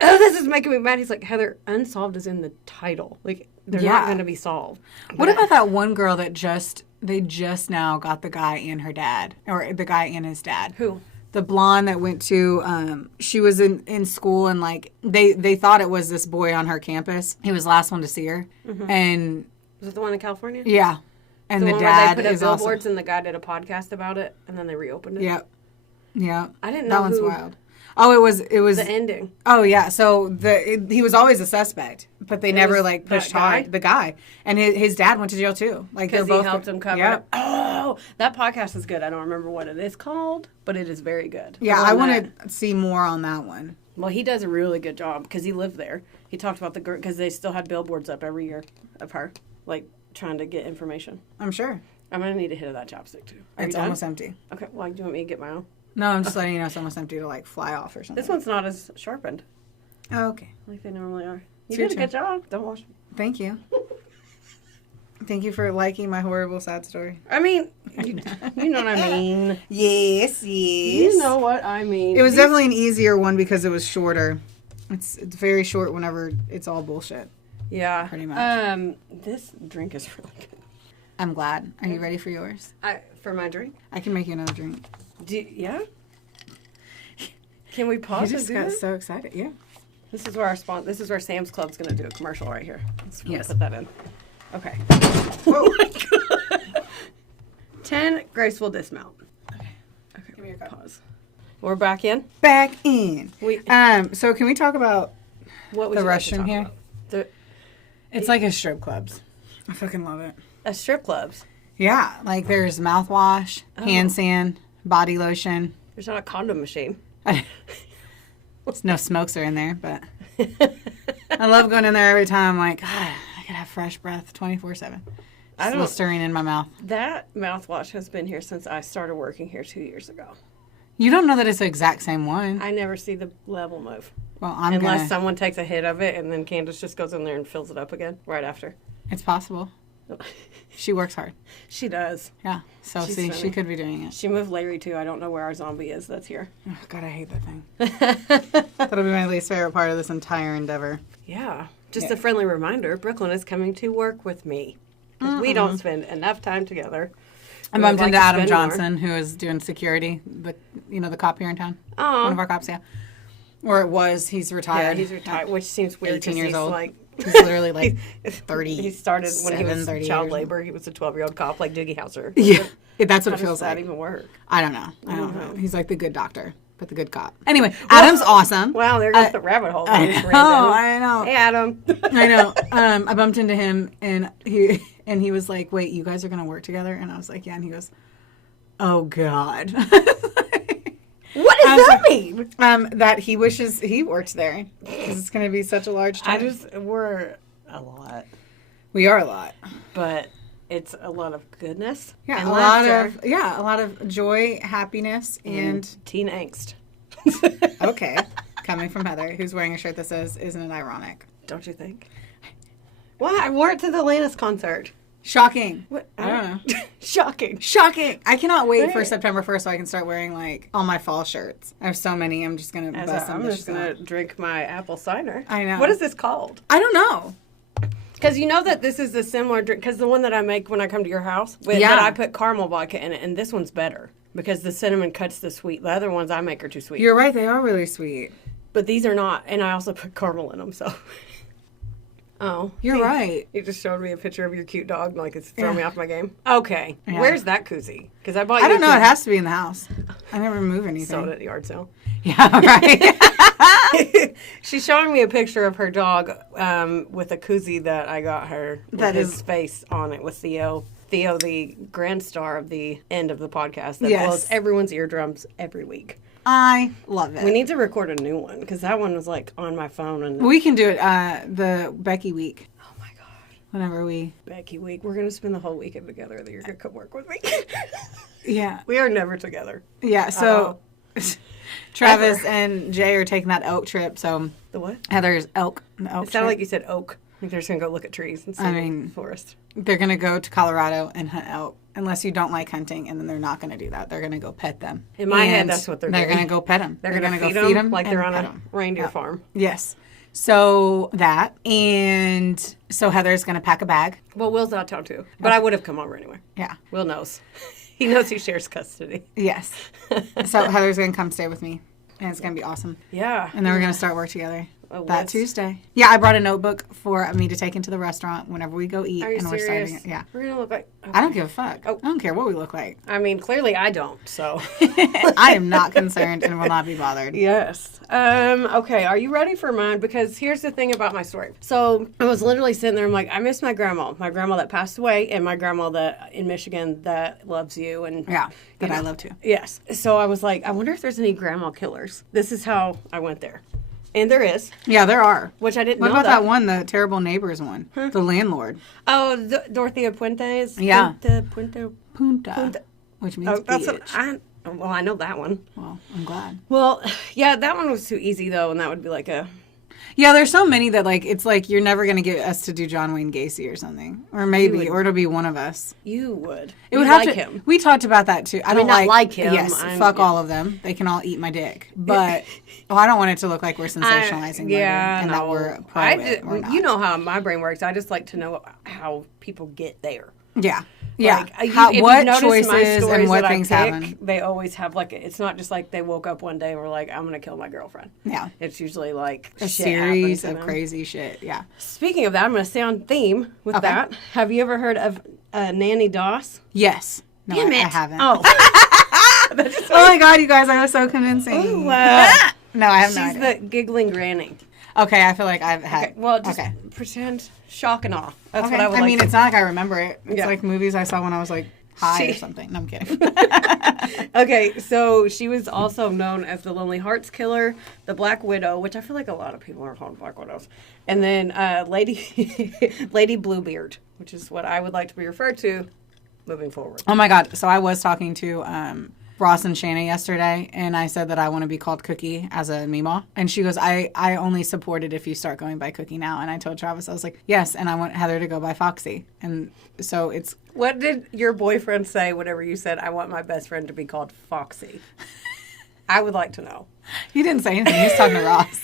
oh, this is making me mad. He's like, Heather, Unsolved is in the title. Like they're not going to be solved. What about that one girl that they just now got the guy and her dad, or the guy and his dad? Who? The blonde that went to, she was in school, and like they thought it was this boy on her campus. He was the last one to see her, and was it the one in California? Yeah, and the one dad where they put is up billboards, also, and the guy did a podcast about it, and then they reopened it. Yeah. I didn't know that one's wild. Oh, it was the ending. Oh yeah, so he was always a suspect, but they never like pushed hard the guy, and his dad went to jail too. Like because he helped him cover it. Oh, that podcast is good. I don't remember what it is called, but it is very good. Yeah, I want to see more on that one. Well, he does a really good job because he lived there. He talked about the girl because they still had billboards up every year of her, like trying to get information. I'm sure. I'm gonna need a hit of that chopstick too. It's almost empty. Okay. Well, do you want me to get my own? No, I'm just letting you know it's almost empty to like fly off or something. This one's not as sharpened. Oh, okay. Like they normally are. You did a good job. Don't wash. Thank you. Thank you for liking my horrible sad story. I mean, you know what I mean. Yes. You know what I mean. It was definitely an easier one because it was shorter. It's very short whenever it's all bullshit. Yeah. Pretty much. This drink is really good. I'm glad. Are you ready for yours? For my drink? I can make you another drink. Yeah? Can we pause? You just got so excited. Yeah. This is where Sam's Club's going to do a commercial right here. Let's put that in. Okay. Oh my God. 10 graceful dismount. Okay. Give me your cup. Pause. We're back in? Back in. So can we talk about what the restroom here? It's like a strip clubs. I fucking love it. A strip clubs? Yeah. Like there's mouthwash, hand sand, body lotion. There's not a condom machine. No smokes are in there, but I love going in there every time. I'm like, God, I could have fresh breath 24/7. Just stirring in my mouth. That mouthwash has been here since I started working here 2 years ago. You don't know that it's the exact same one. I never see the level move. Well, Unless someone takes a hit of it and then Candace just goes in there and fills it up again right after. It's possible. She works hard. She does. Yeah. So, she could be doing it. She moved Larry, too. I don't know where our zombie is. That's here. Oh, God, I hate that thing. That'll be my least favorite part of this entire endeavor. Yeah. Just a friendly reminder, Brooklyn is coming to work with me. Because we don't spend enough time together. I bumped into Adam Johnson, who is doing security, the cop here in town. Oh. One of our cops, yeah. Or it was. He's retired. Yeah, he's retired, which seems weird. 18 years old. Like, he's literally like 30. He started when he was child labor. He was a 12-year-old cop, like Doogie Howser. Yeah, that's what it How feels does that like. even work? I don't know. He's like the good doctor, but the good cop. Anyway, Adam's awesome. Wow, there goes the rabbit hole. I know. Hey, Adam. I know. I bumped into him, and he was like, "Wait, you guys are gonna work together?" And I was like, "Yeah." And he goes, "Oh God." What does that mean? That he wishes he worked there. Because it's going to be such a large time. We're a lot. We are a lot. But it's a lot of goodness. Yeah, and a lot of joy, happiness, and teen angst. Okay. Coming from Heather, who's wearing a shirt that says, "Isn't it ironic?" Don't you think? Well, I wore it to the Lannis concert. Shocking. What? I don't know. Shocking. I cannot wait for September 1st so I can start wearing, like, all my fall shirts. I have so many. I'm just going to bust them. I'm just going to drink my apple cider. I know. What is this called? I don't know. Because you know that this is a similar drink. Because the one that I make when I come to your house, that I put caramel vodka in it, and this one's better. Because the cinnamon cuts the sweet. The other ones I make are too sweet. You're right. They are really sweet. But these are not. And I also put caramel in them, so... Oh. You're right. You just showed me a picture of your cute dog, like it's throwing me off my game. Okay. Yeah. Where's that koozie? Because I bought you I don't know. It has to be in the house. I never move anything. Sold it at the yard sale. Yeah, right. She's showing me a picture of her dog with a koozie that I got her with his face on it with Theo. Theo, the grand star of the end of the podcast that blows everyone's eardrums every week. I love it. We need to record a new one because that one was like on my phone. And we can do it the Becky week. Oh my God. Whenever we... Becky week. We're going to spend the whole weekend together. You're going to come work with me. Yeah. We are never together. Yeah, so Travis and Jay are taking that elk trip, so... The what? Heather's elk. It sounded like you said oak. I think they're just going to go look at trees and see the forest. They're going to go to Colorado and hunt elk. Unless you don't like hunting, and then they're not going to do that. They're going to go pet them. In my head, that's what they're doing. They're going to go pet them. They're going to go feed them like they're on a reindeer farm. Yes. So that. And so Heather's going to pack a bag. Well, Will's out of town, too. But I would have come over anyway. Yeah. Will knows. He knows he shares custody. Yes. So Heather's going to come stay with me. And it's going to be awesome. Yeah. And then we're going to start work together. That Tuesday. Yeah, I brought a notebook for me to take into the restaurant whenever we go eat. Are you and serious? We're starting. Yeah. We're going to look like... Okay. I don't give a fuck. Oh. I don't care what we look like. I mean, clearly I don't, so... I am not concerned and will not be bothered. Yes. Okay, are you ready for mine? Because here's the thing about my story. So I was literally sitting there, I'm like, I miss my grandma that passed away, and my grandma that in Michigan that loves you. And yeah, that I love too. Yes. So I was like, I wonder if there's any grandma killers. This is how I went there. And there is. Yeah, there are. Which I didn't know. What about that one, the Terrible Neighbors one? Huh? The landlord. Oh, Dorothea Puentes? Yeah. Punta. Which means bitch. I know that one. Well, I'm glad. Well, yeah, that one was too easy, though, and that would be like a... Yeah, there's so many that, like, it's like you're never going to get us to do John Wayne Gacy or something. Or maybe, or it'll be one of us. You would. It would have like him. We talked about that, too. I don't like him. Yes, fuck all of them. They can all eat my dick. But, I don't want it to look like we're sensationalizing murder and that we're private. We're not. You know how my brain works. I just like to know how people get there. Yeah. Yeah. Like, what choices and what things happen. They always have, like, it's not just like they woke up one day and were like, I'm going to kill my girlfriend. Yeah. It's usually like a series of crazy shit. Yeah. Speaking of that, I'm going to stay on theme with that. Have you ever heard of Nannie Doss? Yes. No, Damn it. I haven't. Oh. Oh my God, you guys, I was so convincing. Ooh, no, I have no idea. She's the Giggling Granny. Okay, I feel like I've had. Okay, well, just pretend shock and awe. That's what I would mean, it's not like I remember it. It's like movies I saw when I was like high or something. No, I'm kidding. Okay, so she was also known as the Lonely Hearts Killer, the Black Widow, which I feel like a lot of people are called Black Widows, and then Lady Bluebeard, which is what I would like to be referred to moving forward. Oh my God! So I was talking to Ross and Shanna yesterday, and I said that I want to be called Cookie as a Meemaw. And she goes, I only support it if you start going by Cookie now. And I told Travis, I was like, yes, and I want Heather to go by Foxy. And so it's... What did your boyfriend say whenever you said, I want my best friend to be called Foxy? I would like to know. He didn't say anything. He's talking to Ross.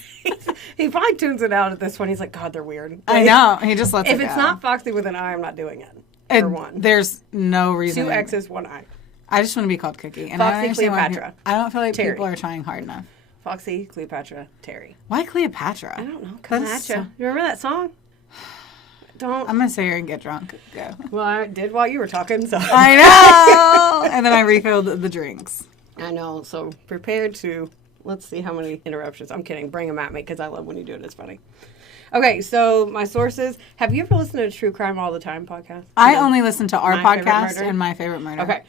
He probably tunes it out at this point. He's like, God, they're weird. Like, I know. He just lets it if go. it's not Foxy with an I, I'm not doing it. And For one. There's no reason. 2 X's, 1 I. I just want to be called Cookie. And Foxy, I don't understand why Cleopatra. I don't feel like Terry. people are trying hard enough. Foxy, Cleopatra, Terry. Why Cleopatra? I don't know. Come at ya. You remember that song? Don't. I'm going to sit here and get drunk. Go. Well, I did while you were talking, so. I know! And then I refilled the drinks. I know. So prepared to. Let's see how many interruptions. I'm kidding. Bring them at me because I love when you do it. It's funny. Okay, so my sources. Have you ever listened to True Crime All the Time podcast? I only listen to our My Favorite podcast Murder? and My Favorite Murder. Okay.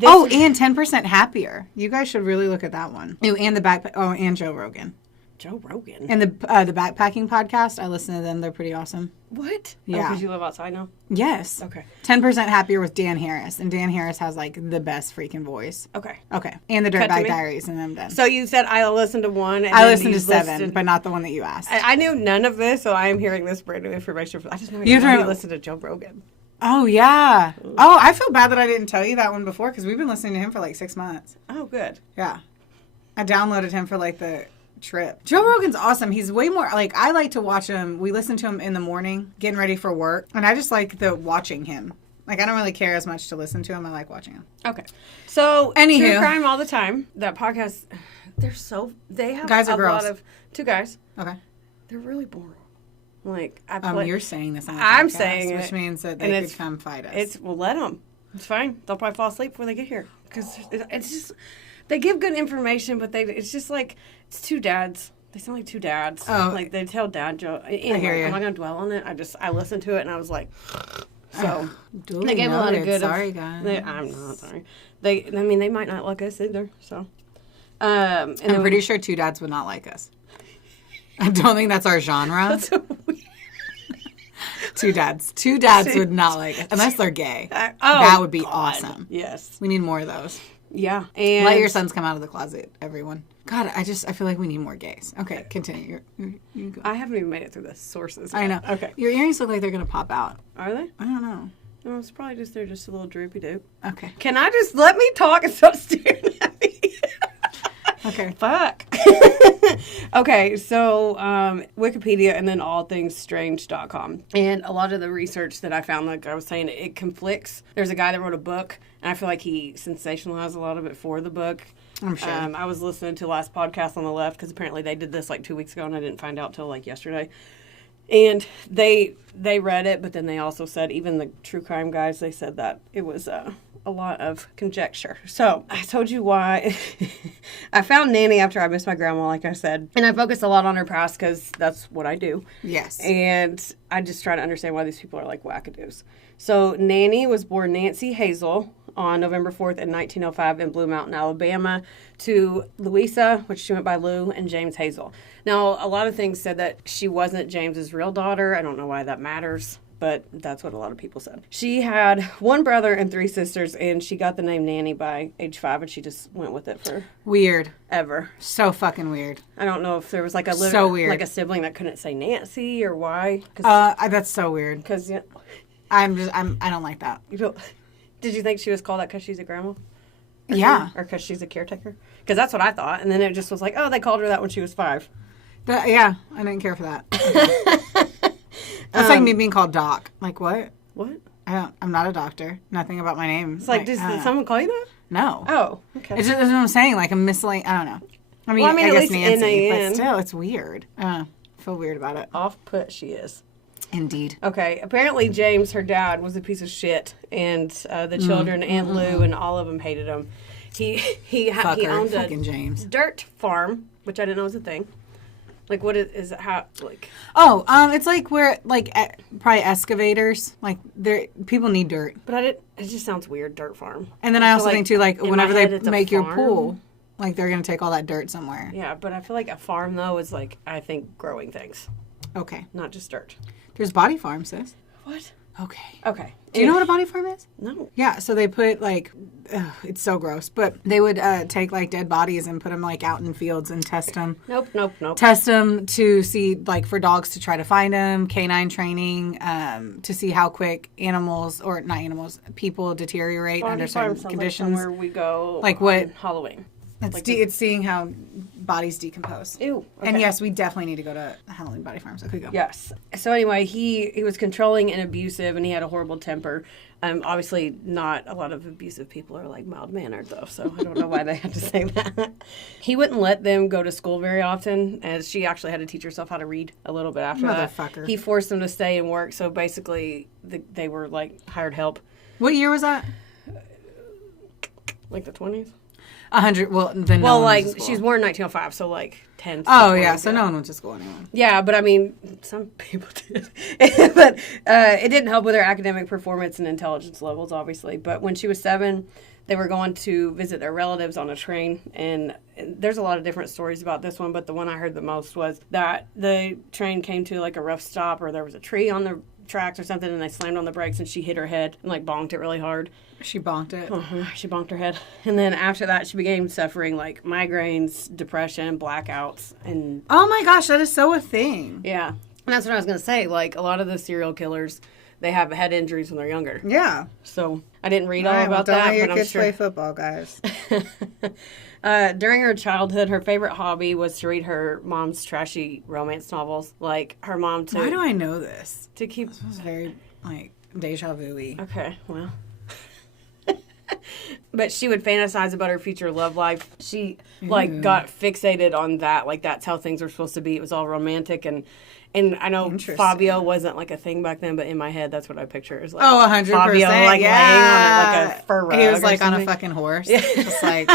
And 10% Happier. You guys should really look at that one. Oh, and and Joe Rogan. Joe Rogan. And the backpacking podcast, I listen to them. They're pretty awesome. What? Yeah. Because you live outside now? Yes. Okay. 10% Happier with Dan Harris. And Dan Harris has, like, the best freaking voice. Okay. Okay. And the Cut to Dirtbag me. Diaries, and I'm done. So you said I listened to one. And I then listened you to 7, listed- but not the one that you asked. I knew none of this, so I am hearing this brand new information. I just know You you don't- listened to Joe Rogan. Oh, yeah. Oh, I feel bad that I didn't tell you that one before, because we've been listening to him for, like, 6 months. Oh, good. Yeah. I downloaded him for, like, the trip. Joe Rogan's awesome. He's way more, like, I like to watch him. We listen to him in the morning, getting ready for work, and I just like the watching him. Like, I don't really care as much to listen to him. I like watching him. Okay. So, Anywho. True Crime All the Time, that podcast, they have Guys or a girls? lot of, 2 guys. Okay. They're really boring. Like, I play. You're saying this on a I'm podcast, saying which it, means that and they it's- could come fight us. Well, let them. It's fine. They'll probably fall asleep before they get here. Because it's just, they give good information, but it's just like, it's 2 dads. They sound like 2 dads. Oh. Like, they tell dad jokes. Anyway, hear you. I'm not going to dwell on it. I listened to it, and I was like, so. Duly They gave a lot of noted. good. Sorry, guys. I'm not sorry. They might not like us either. So, and I'm pretty sure 2 dads would not like us. I don't think that's our genre. That's so weird. 2 dads. 2 dads would not like us unless they're gay. That would be awesome. Yes. We need more of those. Yeah. And Let your sons come out of the closet, everyone. God, I feel like we need more gays. Okay, continue. You go. I haven't even made it through the sources. I know. Yet. Okay. Your earrings look like they're gonna pop out. Are they? I don't know. No, it's probably they're just a little droopy doop. Okay. Can I just let me talk and stop staring at me? Okay. Fuck. Okay, so Wikipedia and then allthingsstrange.com. And a lot of the research that I found, like I was saying, it conflicts. There's a guy that wrote a book, and I feel like he sensationalized a lot of it for the book. I'm sure. I was listening to the last podcast on the left because apparently they did this like 2 weeks ago, and I didn't find out till like yesterday. And they read it, but then they also said, even the true crime guys, they said that it was a lot of conjecture. So I told you why. I found Nannie after I missed my grandma, like I said. And I focused a lot on her past because that's what I do. Yes. And I just try to understand why these people are like wackadoos. So Nannie was born Nancy Hazel on November 4th in 1905 in Blue Mountain, Alabama, to Louisa, which she went by Lou, and James Hazel. Now, a lot of things said that she wasn't James's real daughter. I don't know why that matters, but that's what a lot of people said. She had 1 brother and 3 sisters, and she got the name Nannie by age 5, and she just went with it for Weird. ever. So fucking weird. I don't know if there was like a So weird. like a sibling that couldn't say Nancy or why. That's so weird. Because I don't like that. you don't. Did you think she was called that because she's a grandma? Yeah. Or because she's a caretaker? Because that's what I thought. And then it just was like, oh, they called her that when she was 5. Yeah, I didn't care for that. That's like me being called Doc. Like, what? What? I'm not a doctor. Nothing about my name. It's like, did someone call you that? No. Oh, okay. It's just that's what I'm saying. Like, a miscellaneous. I don't know. I mean, Well, I mean, I at guess least Nancy, NAN. but still, it's weird. I feel weird about it. Off put she is. Indeed. Okay, apparently James, her dad, was a piece of shit, and the children, Aunt Lou, and all of them hated him. He owned fucking a James. dirt farm, which I didn't know was a thing. Like, what is it? How, like... Oh, it's like we're, like, probably excavators. Like, people need dirt. But it just sounds weird, dirt farm. And then I also like, think, too, like, in whenever my head, they it's a make your farm. pool, like, they're going to take all that dirt somewhere. Yeah, but I feel like a farm, though, is, like, I think growing things, Okay. not just dirt. There's body farms, sis. What? Okay. Do you know what a body farm is? No. Yeah, so they put, like, it's so gross, but they would take, like, dead bodies and put them, like, out in fields and test them. Nope. Test them to see, like, for dogs to try to find them, canine training, to see how quick people deteriorate under certain conditions. Like somewhere we go like what? on Halloween. It's seeing how bodies decompose. Ew. Okay. And yes, we definitely need to go to Halloween body farms. Okay, go. Yes. So anyway, he was controlling and abusive, and he had a horrible temper. Obviously, not a lot of abusive people are like mild-mannered, though, so I don't know why they had to say that. He wouldn't let them go to school very often, as she actually had to teach herself how to read a little bit after Motherfucker. that. He forced them to stay and work, so basically they were like hired help. What year was that? Like the 20s? 100. Well, then. Well, like she was born in 1905, so like 10. Oh yeah, so no one went to school anymore. Yeah, but I mean, some people did. But it didn't help with her academic performance and intelligence levels, obviously. But when she was 7, they were going to visit their relatives on a train, and there's a lot of different stories about this one, but the one I heard the most was that the train came to like a rough stop, or there was a tree on the tracks or something, and they slammed on the brakes, and she hit her head and like bonked it really hard. She bonked it. She bonked her head. And then after that, she began suffering like migraines, depression, blackouts, and... Oh my gosh, that is so a thing. Yeah. And that's what I was going to say. Like, a lot of the serial killers, they have head injuries when they're younger. Yeah. So, I didn't read all about that, but I'm kids sure... play football, guys. During her childhood, her favorite hobby was to read her mom's trashy romance novels. Like, her mom to... Why do I know this? To keep... This was very, like, deja vu-y. Okay, well... But she would fantasize about her future love life. She, like, got fixated on that. Like, that's how things were supposed to be. It was all romantic. And I know Fabio wasn't, like, a thing back then, but in my head, that's what I picture. Is like 100%. Fabio, like, laying on like a fur rug. He was, like, on a fucking horse. Yeah. Just, like,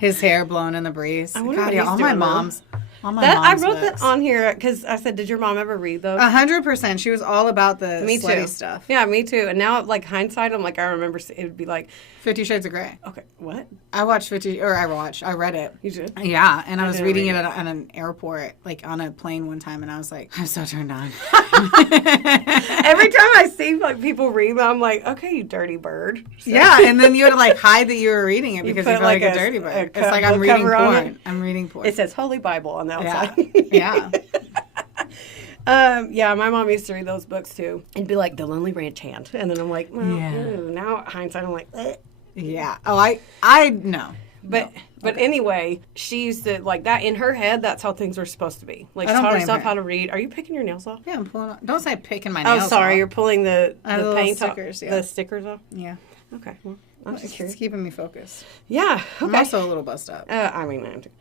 his hair blown in the breeze. God, yeah, all my mom's... I wrote that on here because I said, did your mom ever read those? 100%. She was all about the slutty stuff. Yeah, me too. And now, like, hindsight, I'm like, I remember it would be like... 50 Shades of Grey. Okay, what? I read it. You did? Yeah, and I was reading it at an airport, like, on a plane one time, and I was like, I'm so turned on. Every time I see, like, people read them, I'm like, okay, you dirty bird. So. Yeah, and then you had to, like, hide that you were reading it because you feel like a dirty bird. It's like I'm reading porn. I'm reading porn. It says Holy Bible on the outside. Yeah. Yeah, my mom used to read those books too and be like, The Lonely Ranch Hand. And then I'm like, well, now hindsight, I'm like, ugh. Yeah. Oh, I know. But anyway, she used to, like, that in her head, that's how things were supposed to be. Like, she taught herself how to read. Are you picking your nails off? Yeah, I'm pulling off. Don't say picking my nails off. Oh, sorry, you're pulling the paint stickers, off, the stickers off? Yeah. Okay, well, I'm just curious. It's keeping me focused. Yeah, okay. I'm also a little bust up.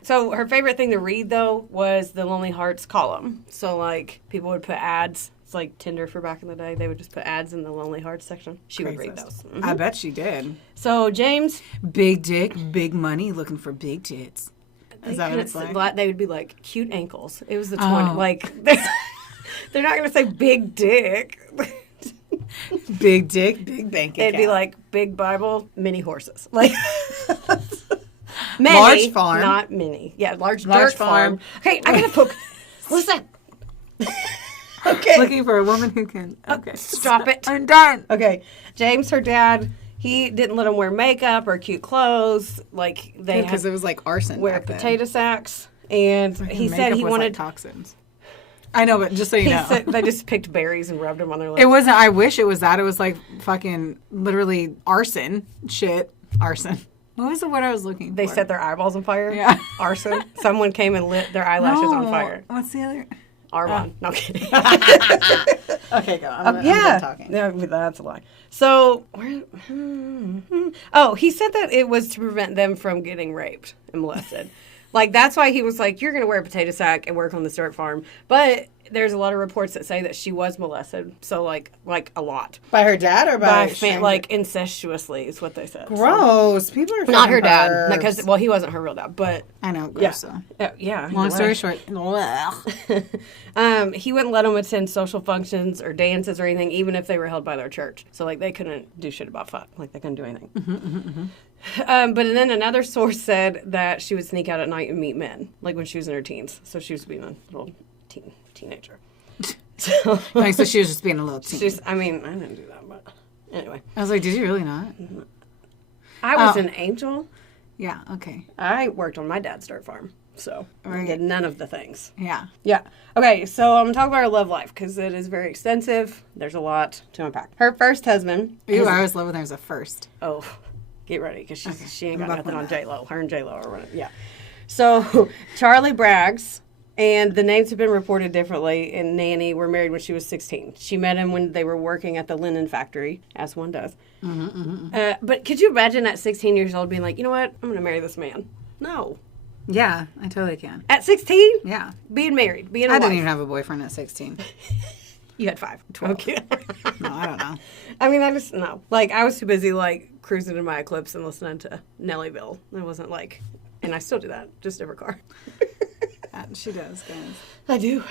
So her favorite thing to read, though, was the Lonely Hearts column. So, like, people would put ads. It's like Tinder for back in the day. They would just put ads in the Lonely Hearts section. She would read those. Mm-hmm. I bet she did. So, James. Big dick, big money, looking for big tits. Is that what it's like? They would be like, cute ankles. It was the 20. Like, they're not going to say big dick. Big dick, big bank account. They'd be like, big Bible, mini horses. Like, many, large farm. Not mini. Yeah, large dirt farm. Okay, I got to focus. Listen. Okay. Looking for a woman who can... Okay. Stop it. I'm done. Okay. James, her dad, he didn't let him wear makeup or cute clothes. Like, they because it was like arson. Wear potato sacks. And he said he wanted... Like toxins. I know, but just so you know. Said they just picked berries and rubbed them on their lips. It wasn't... I wish it was that. It was like fucking literally arson. Shit. Arson. What was the word I was looking for? They set their eyeballs on fire? Yeah. Arson? Someone came and lit their eyelashes on fire. What's the other... Armand. No, kidding. Okay, go. I'm done talking. Yeah, that's a lie. So, he said that it was to prevent them from getting raped and molested. Like, that's why he was like, you're going to wear a potato sack and work on the dirt farm. But there's a lot of reports that say that she was molested. So, like a lot. By her dad or by like, incestuously is what they said. Gross. So. People are not her dad. Because, well, he wasn't her real dad, but... I know, gross. Yeah. Long story short. He wouldn't let them attend social functions or dances or anything, even if they were held by their church. So, like, they couldn't do shit about fuck. Like, they couldn't do anything. But then another source said that she would sneak out at night and meet men, like when she was in her teens. So she was being a little teenager. So, Like, so she was just being a little teen. I didn't do that, but anyway. I was like, did you really not? I was an angel. Yeah, okay. I worked on my dad's dirt farm, so I did none of the things. Yeah. Yeah. Okay, so I'm going to talk about her love life because it is very extensive. There's a lot to unpack. Her first husband. I always love when there's a first. Oh, get ready because she ain't got nothing on J-Lo. Her and J-Lo are running. Yeah. So Charlie Braggs, and the names have been reported differently, and Nannie were married when she was 16. She met him when they were working at the linen factory, as one does. But could you imagine at 16 years old being like, you know what, I'm going to marry this man? No. Yeah, I totally can. At 16? Yeah. Being married, being a I wife. didn't even have a boyfriend at 16. You had 5. 12. Okay. No, I don't know. I just, no. Like, I was too busy, like, cruising in my Eclipse and listening to Nellyville. I wasn't like, and I still do that, just different car. She does, guys. I do.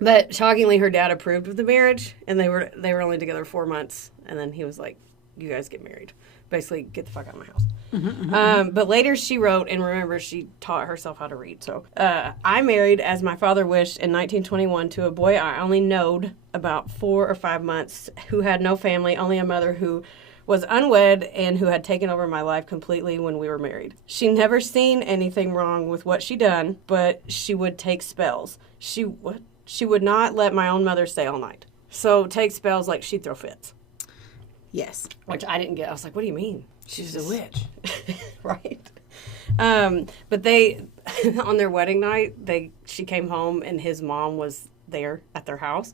But shockingly, her dad approved of the marriage, and they were only together 4 months, and then he was like, you guys get married. Basically, get the fuck out of my house. But later she wrote, and remember, she taught herself how to read. So, I married, as my father wished, in 1921 to a boy I only knowed about 4 or 5 months, who had no family, only a mother who was unwed and who had taken over my life completely when we were married. She never seen anything wrong with what she done, but she would take spells. She would not let my own mother stay all night. So take spells like she'd throw fits. Yes. Which I didn't get. I was like, what do you mean? She's a witch. Right. But they, on their wedding night, she came home and his mom was there at their house.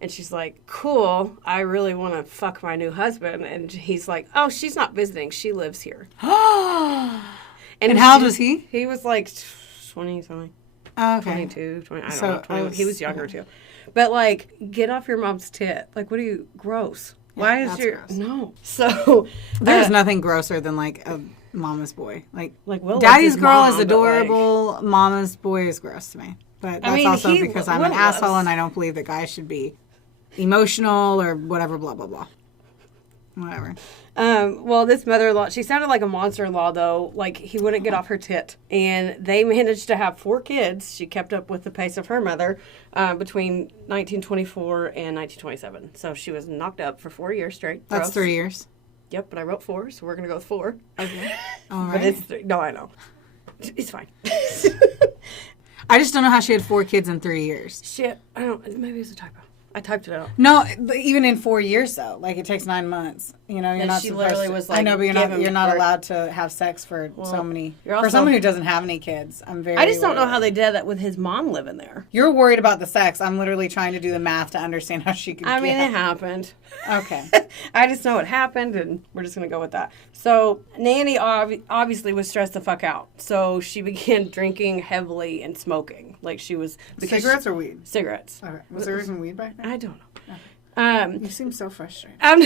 And she's like, cool, I really want to fuck my new husband. And he's like, oh, she's not visiting. She lives here. and how old was he? He was like 20-something. Oh, okay. 22, 20, I don't know. 21. He was younger, too. But, like, get off your mom's tit. Like, what are you, gross. Why is your, gross. No. So. There's nothing grosser than, like, a mama's boy. Like Will Daddy's girl mom, is adorable. Like, mama's boy is gross to me. But that's also because I'm an asshole and I don't believe that guys should be emotional or whatever, blah, blah, blah. Whatever. Well, this mother-in-law, she sounded like a monster-in-law, though. Like, he wouldn't get off her tit. And they managed to have 4 kids. She kept up with the pace of her mother between 1924 and 1927. So she was knocked up for 4 years straight. That's 3 years. Yep, but I wrote 4, so we're going to go with 4. Okay. All right. But it's 3. No, I know. It's fine. I just don't know how she had 4 kids in 3 years. Shit. I don't. Maybe it's a typo. I typed it out. No, even in 4 years though, like it takes 9 months. You know, you're not she supposed literally to. was like, I know, but you're not allowed to have sex for so many. For someone who doesn't have any kids, I'm very. I just don't know how they did that with his mom living there. You're worried about the sex. I'm literally trying to do the math to understand how she could. I mean, it happened. Okay. I just know it happened, and we're just gonna go with that. So Nannie obviously was stressed the fuck out, so she began drinking heavily and smoking. Like she was cigarettes or weed. Cigarettes. Okay. Was there even weed back then? I don't know. You seem so frustrated. I'm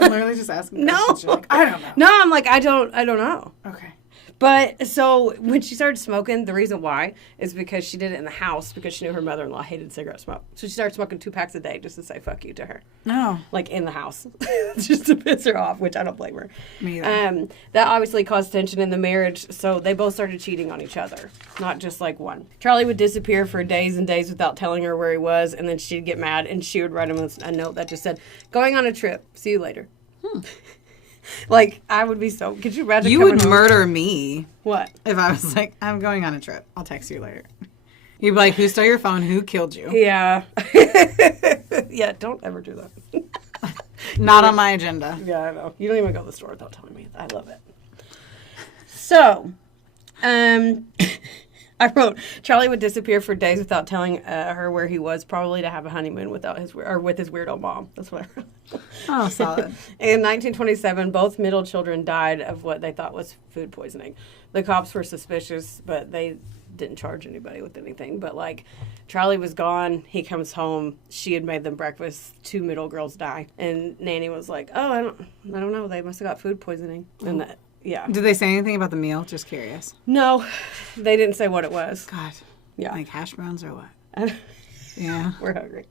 literally just asking questions. No. You're like, I don't know. No, I'm like, I don't know. Okay. But so when she started smoking, the reason why is because she did it in the house because she knew her mother-in-law hated cigarette smoke. So she started smoking 2 packs a day just to say fuck you to her. No. Like in the house. Just to piss her off, which I don't blame her. Me either. That obviously caused tension in the marriage, so they both started cheating on each other. Not just like one. Charlie would disappear for days and days without telling her where he was, and then she'd get mad and she would write him a note that just said, going on a trip. See you later. Like, I would be so... Could you imagine? You would murder me. What? If I was like, I'm going on a trip. I'll text you later. You'd be like, who stole your phone? Who killed you? Yeah. Yeah, don't ever do that. Not on my agenda. Yeah, I know. You don't even go to the store without telling me. I love it. So, I wrote, Charlie would disappear for days without telling her where he was, probably to have a honeymoon with his weirdo mom. That's what I wrote. Oh, solid. In 1927, both middle children died of what they thought was food poisoning. The cops were suspicious, but they didn't charge anybody with anything. But, like, Charlie was gone. He comes home. She had made them breakfast. 2 middle girls die. And Nannie was like, oh, I don't know. They must have got food poisoning. And that. Yeah. Did they say anything about the meal? Just curious. No, they didn't say what it was. God. Yeah. Like hash browns or what? Yeah. We're hungry.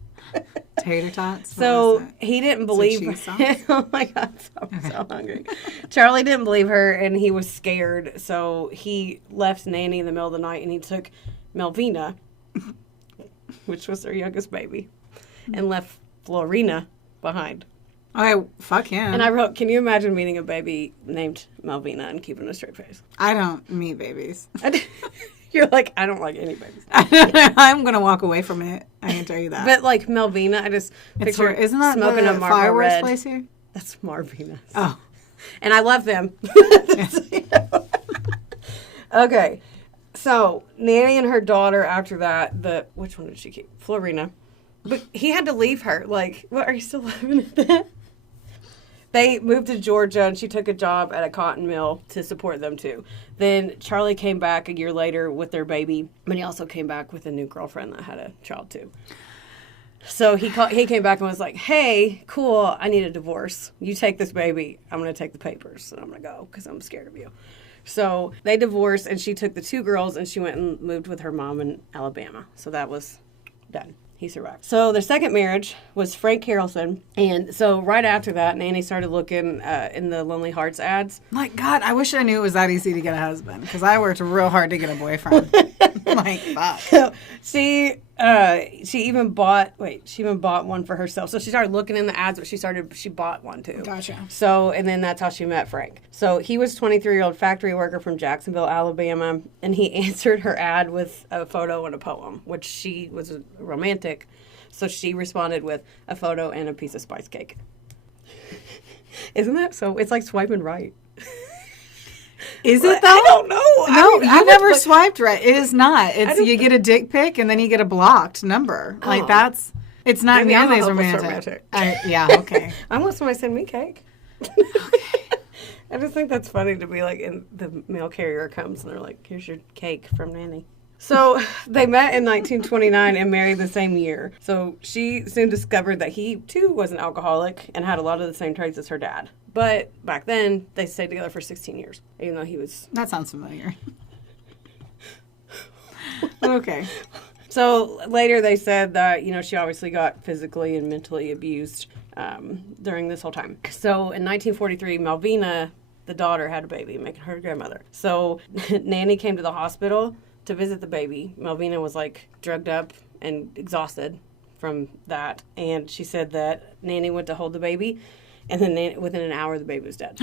Tater tots? So he didn't believe her. Oh my God, I'm so hungry. Charlie didn't believe her and he was scared. So he left Nannie in the middle of the night and he took Melvina, which was their youngest baby. and left Florina behind. Okay, fuck him. And I wrote, can you imagine meeting a baby named Malvina and keeping a straight face? I don't meet babies. You're like, I don't like any babies. I'm going to walk away from it. I can tell you that. But like Malvina, I just picture isn't that smoking the a Marlboro fireworks Red. place here? That's Marvina's. Oh. And I love them. Okay. So, Nannie and her daughter after that, which one did she keep? Florina. But he had to leave her. Like, what, are you still living at that? They moved to Georgia, and she took a job at a cotton mill to support them, too. Then Charlie came back a year later with their baby, but he also came back with a new girlfriend that had a child, too. So he came back and was like, hey, cool, I need a divorce. You take this baby. I'm going to take the papers, and I'm going to go because I'm scared of you. So they divorced, and she took the 2 girls, and she went and moved with her mom in Alabama. So that was done. He survived. So their second marriage was Frank Harrelson. And so right after that, Nannie started looking in the Lonely Hearts ads. My God, I wish I knew it was that easy to get a husband because I worked real hard to get a boyfriend. Like, fuck. So she even bought one for herself. So she started looking in the ads, but she bought one too. Gotcha. So, and then that's how she met Frank. So he was a 23-year-old factory worker from Jacksonville, Alabama, and he answered her ad with a photo and a poem, which she was a romantic. So she responded with a photo and a piece of spice cake. Isn't that so? It's like swiping right. Is it though? I don't know. No, you never swiped right. It is not. It's you get a dick pic and then you get a blocked number. Like it's not Maybe I'm nearly a as hopeless romantic. romantic. Yeah, okay. I want somebody to send me cake. Okay. I just think that's funny to be like, in the mail carrier comes and they're like, here's your cake from Nannie. So they met in 1929 and married the same year. So she soon discovered that he, too, was an alcoholic and had a lot of the same traits as her dad. But back then, they stayed together for 16 years, even though he was... That sounds familiar. Okay. So later they said that, she obviously got physically and mentally abused during this whole time. So in 1943, Malvina, the daughter, had a baby, making her grandmother. So Nannie came to the hospital to visit the baby. Malvina was like drugged up and exhausted from that. And she said that Nannie went to hold the baby. And then within an hour, the baby was dead.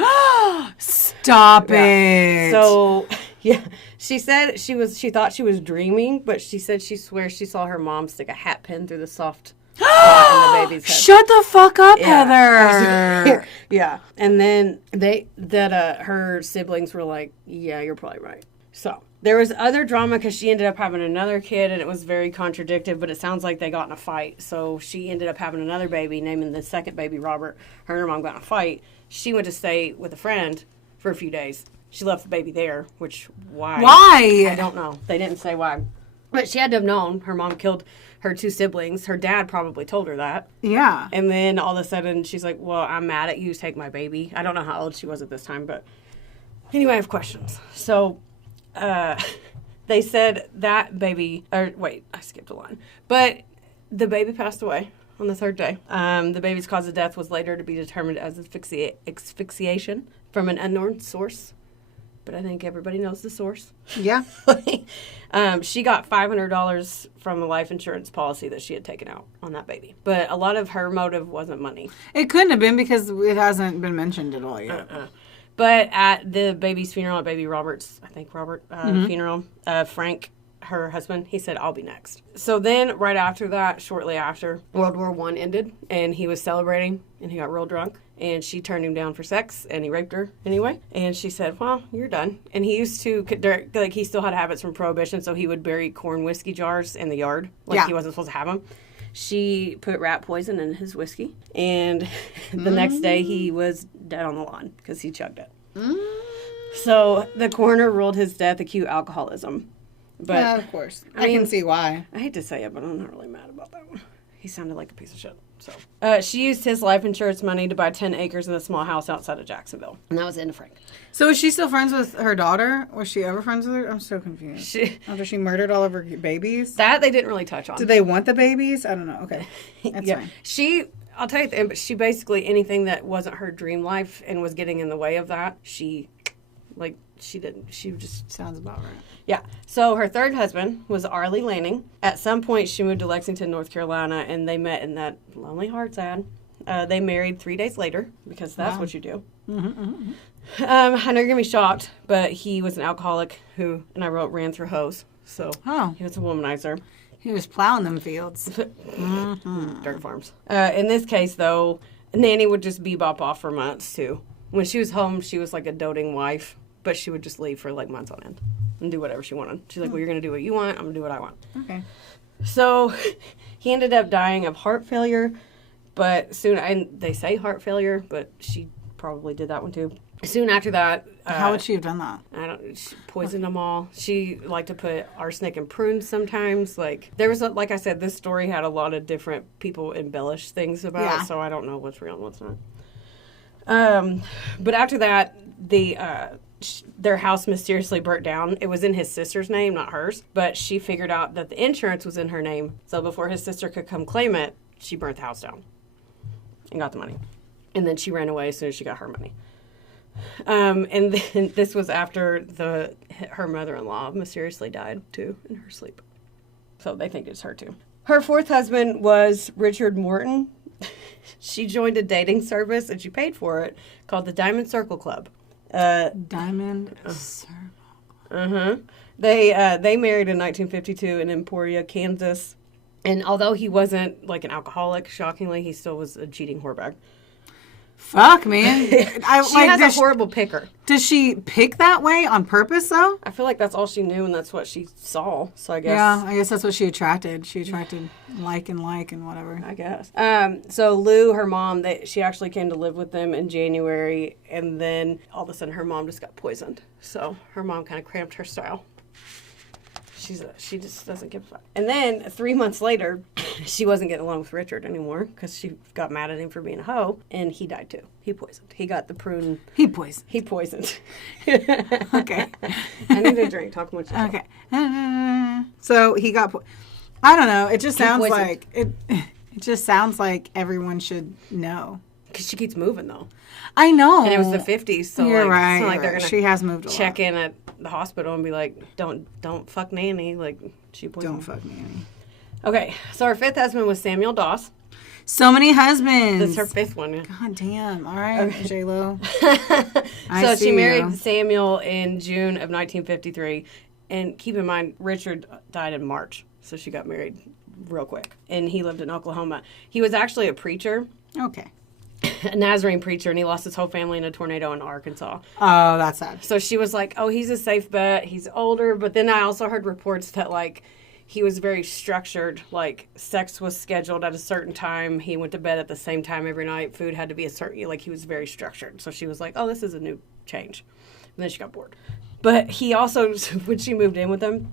Stop it. So, yeah. She said she thought she was dreaming, but she said she swears she saw her mom stick a hat pin through the soft spot in the baby's head. Shut the fuck up, Heather. Yeah. And then her siblings were like, yeah, you're probably right. So there was other drama because she ended up having another kid, and it was very contradictory, but it sounds like they got in a fight. So she ended up having another baby, naming the second baby Robert. Her and her mom got in a fight. She went to stay with a friend for a few days. She left the baby there, which, why? Why? I don't know. They didn't say why. But she had to have known her mom killed her 2 siblings. Her dad probably told her that. Yeah. And then all of a sudden, she's like, well, I'm mad at you. Take my baby. I don't know how old she was at this time, but anyway, I have questions. So... they said that baby, I skipped a line, but the baby passed away on the 3rd day. The baby's cause of death was later to be determined as asphyxiation from an unknown source, but I think everybody knows the source. Yeah. She got $500 from a life insurance policy that she had taken out on that baby, but a lot of her motive wasn't money. It couldn't have been because it hasn't been mentioned at all yet. But at the baby's funeral, at baby Robert's, funeral, Frank, her husband, he said, I'll be next. So then, right after that, shortly after, World War I ended, and he was celebrating, and he got real drunk, and she turned him down for sex, and he raped her anyway. And she said, well, you're done. And he used to, he still had habits from Prohibition, so he would bury corn whiskey jars in the yard, he wasn't supposed to have them. She put rat poison in his whiskey, and the next day he was dead on the lawn because he chugged it. So the coroner ruled his death acute alcoholism. But yeah, of course. I can see why. I hate to say it, but I'm not really mad about that one. He sounded like a piece of shit. So she used his life insurance money to buy 10 acres in a small house outside of Jacksonville. And that was the end of Frank. So is she still friends with her daughter? Was she ever friends with her? I'm so confused. After she murdered all of her babies? That they didn't really touch on. Did they want the babies? I don't know. Okay. That's fine. I'll tell you but she basically, anything that wasn't her dream life and was getting in the way of that, she Like, she just... Sounds about right. Yeah. So her third husband was Arlie Lanning. At some point, she moved to Lexington, North Carolina, and they met in that Lonely Hearts ad. They married 3 days later, because that's what you do. I know you're going to be shocked, but he was an alcoholic who, and I wrote, ran through hoes. So he was a womanizer. He was plowing them fields. Dirt farms. In this case, though, Nannie would just bebop off for months, too. When she was home, she was like a doting wife, but she would just leave for like months on end and do whatever she wanted. She's like, well, you're going to do what you want. I'm going to do what I want. Okay. So he ended up dying of heart failure, but soon, and they say heart failure, but she probably did that one too. Soon after that... How would she have done that? She poisoned them all. She liked to put arsenic in prunes sometimes. Like, there was, like I said, this story had a lot of different people embellish things about it, so I don't know what's real and what's not. But after that, their house mysteriously burnt down. It was in his sister's name, not hers, but she figured out that the insurance was in her name. So before his sister could come claim it, she burnt the house down and got the money. And then she ran away as soon as she got her money. And then this was after her mother-in-law mysteriously died, too, in her sleep. So they think it's her, too. Her fourth husband was Richard Morton. She joined a dating service, and she paid for it, called the Diamond Circle Club. Diamond Circle. Uh-huh. They married in 1952 in Emporia, Kansas. And although he wasn't, like, an alcoholic, shockingly, he still was a cheating whorebag. Fuck, man. She has a horrible picker. Does she pick that way on purpose, though? I feel like that's all she knew, and that's what she saw. So I guess... Yeah, I guess that's what she attracted. She attracted like and whatever. I guess. So Lou, her mom, she actually came to live with them in January, and then all of a sudden her mom just got poisoned. So her mom kind of cramped her style. She just doesn't give a fuck. And then 3 months later, she wasn't getting along with Richard anymore because she got mad at him for being a hoe, and he died too. He poisoned. He got the prune. He poisoned. He poisoned. Okay. I need a drink. Talk much. Okay. So he got. I don't know. It just sounds like it. It just sounds like everyone should know. Because she keeps moving though. I know. And it was the 50s, so you're like, right. it's not like they're gonna she has moved a check lot. in at the hospital and be like, don't fuck Nannie, like she poisoned. Don't fuck Nannie. Okay, so her fifth husband was Samuel Doss. So many husbands. That's her fifth one. Yeah. God damn. All right, okay. J-Lo. So she married Samuel in June of 1953, and keep in mind Richard died in March, so she got married real quick, and he lived in Oklahoma. He was actually a preacher. Okay. A Nazarene preacher, and he lost his whole family in a tornado in Arkansas. Oh, that's sad. So she was like, oh, he's a safe bet. He's older. But then I also heard reports that, like, he was very structured. Like, sex was scheduled at a certain time. He went to bed at the same time every night. Food had to be a certain, like, he was very structured. So she was like, oh, this is a new change. And then she got bored. But he also, when she moved in with him,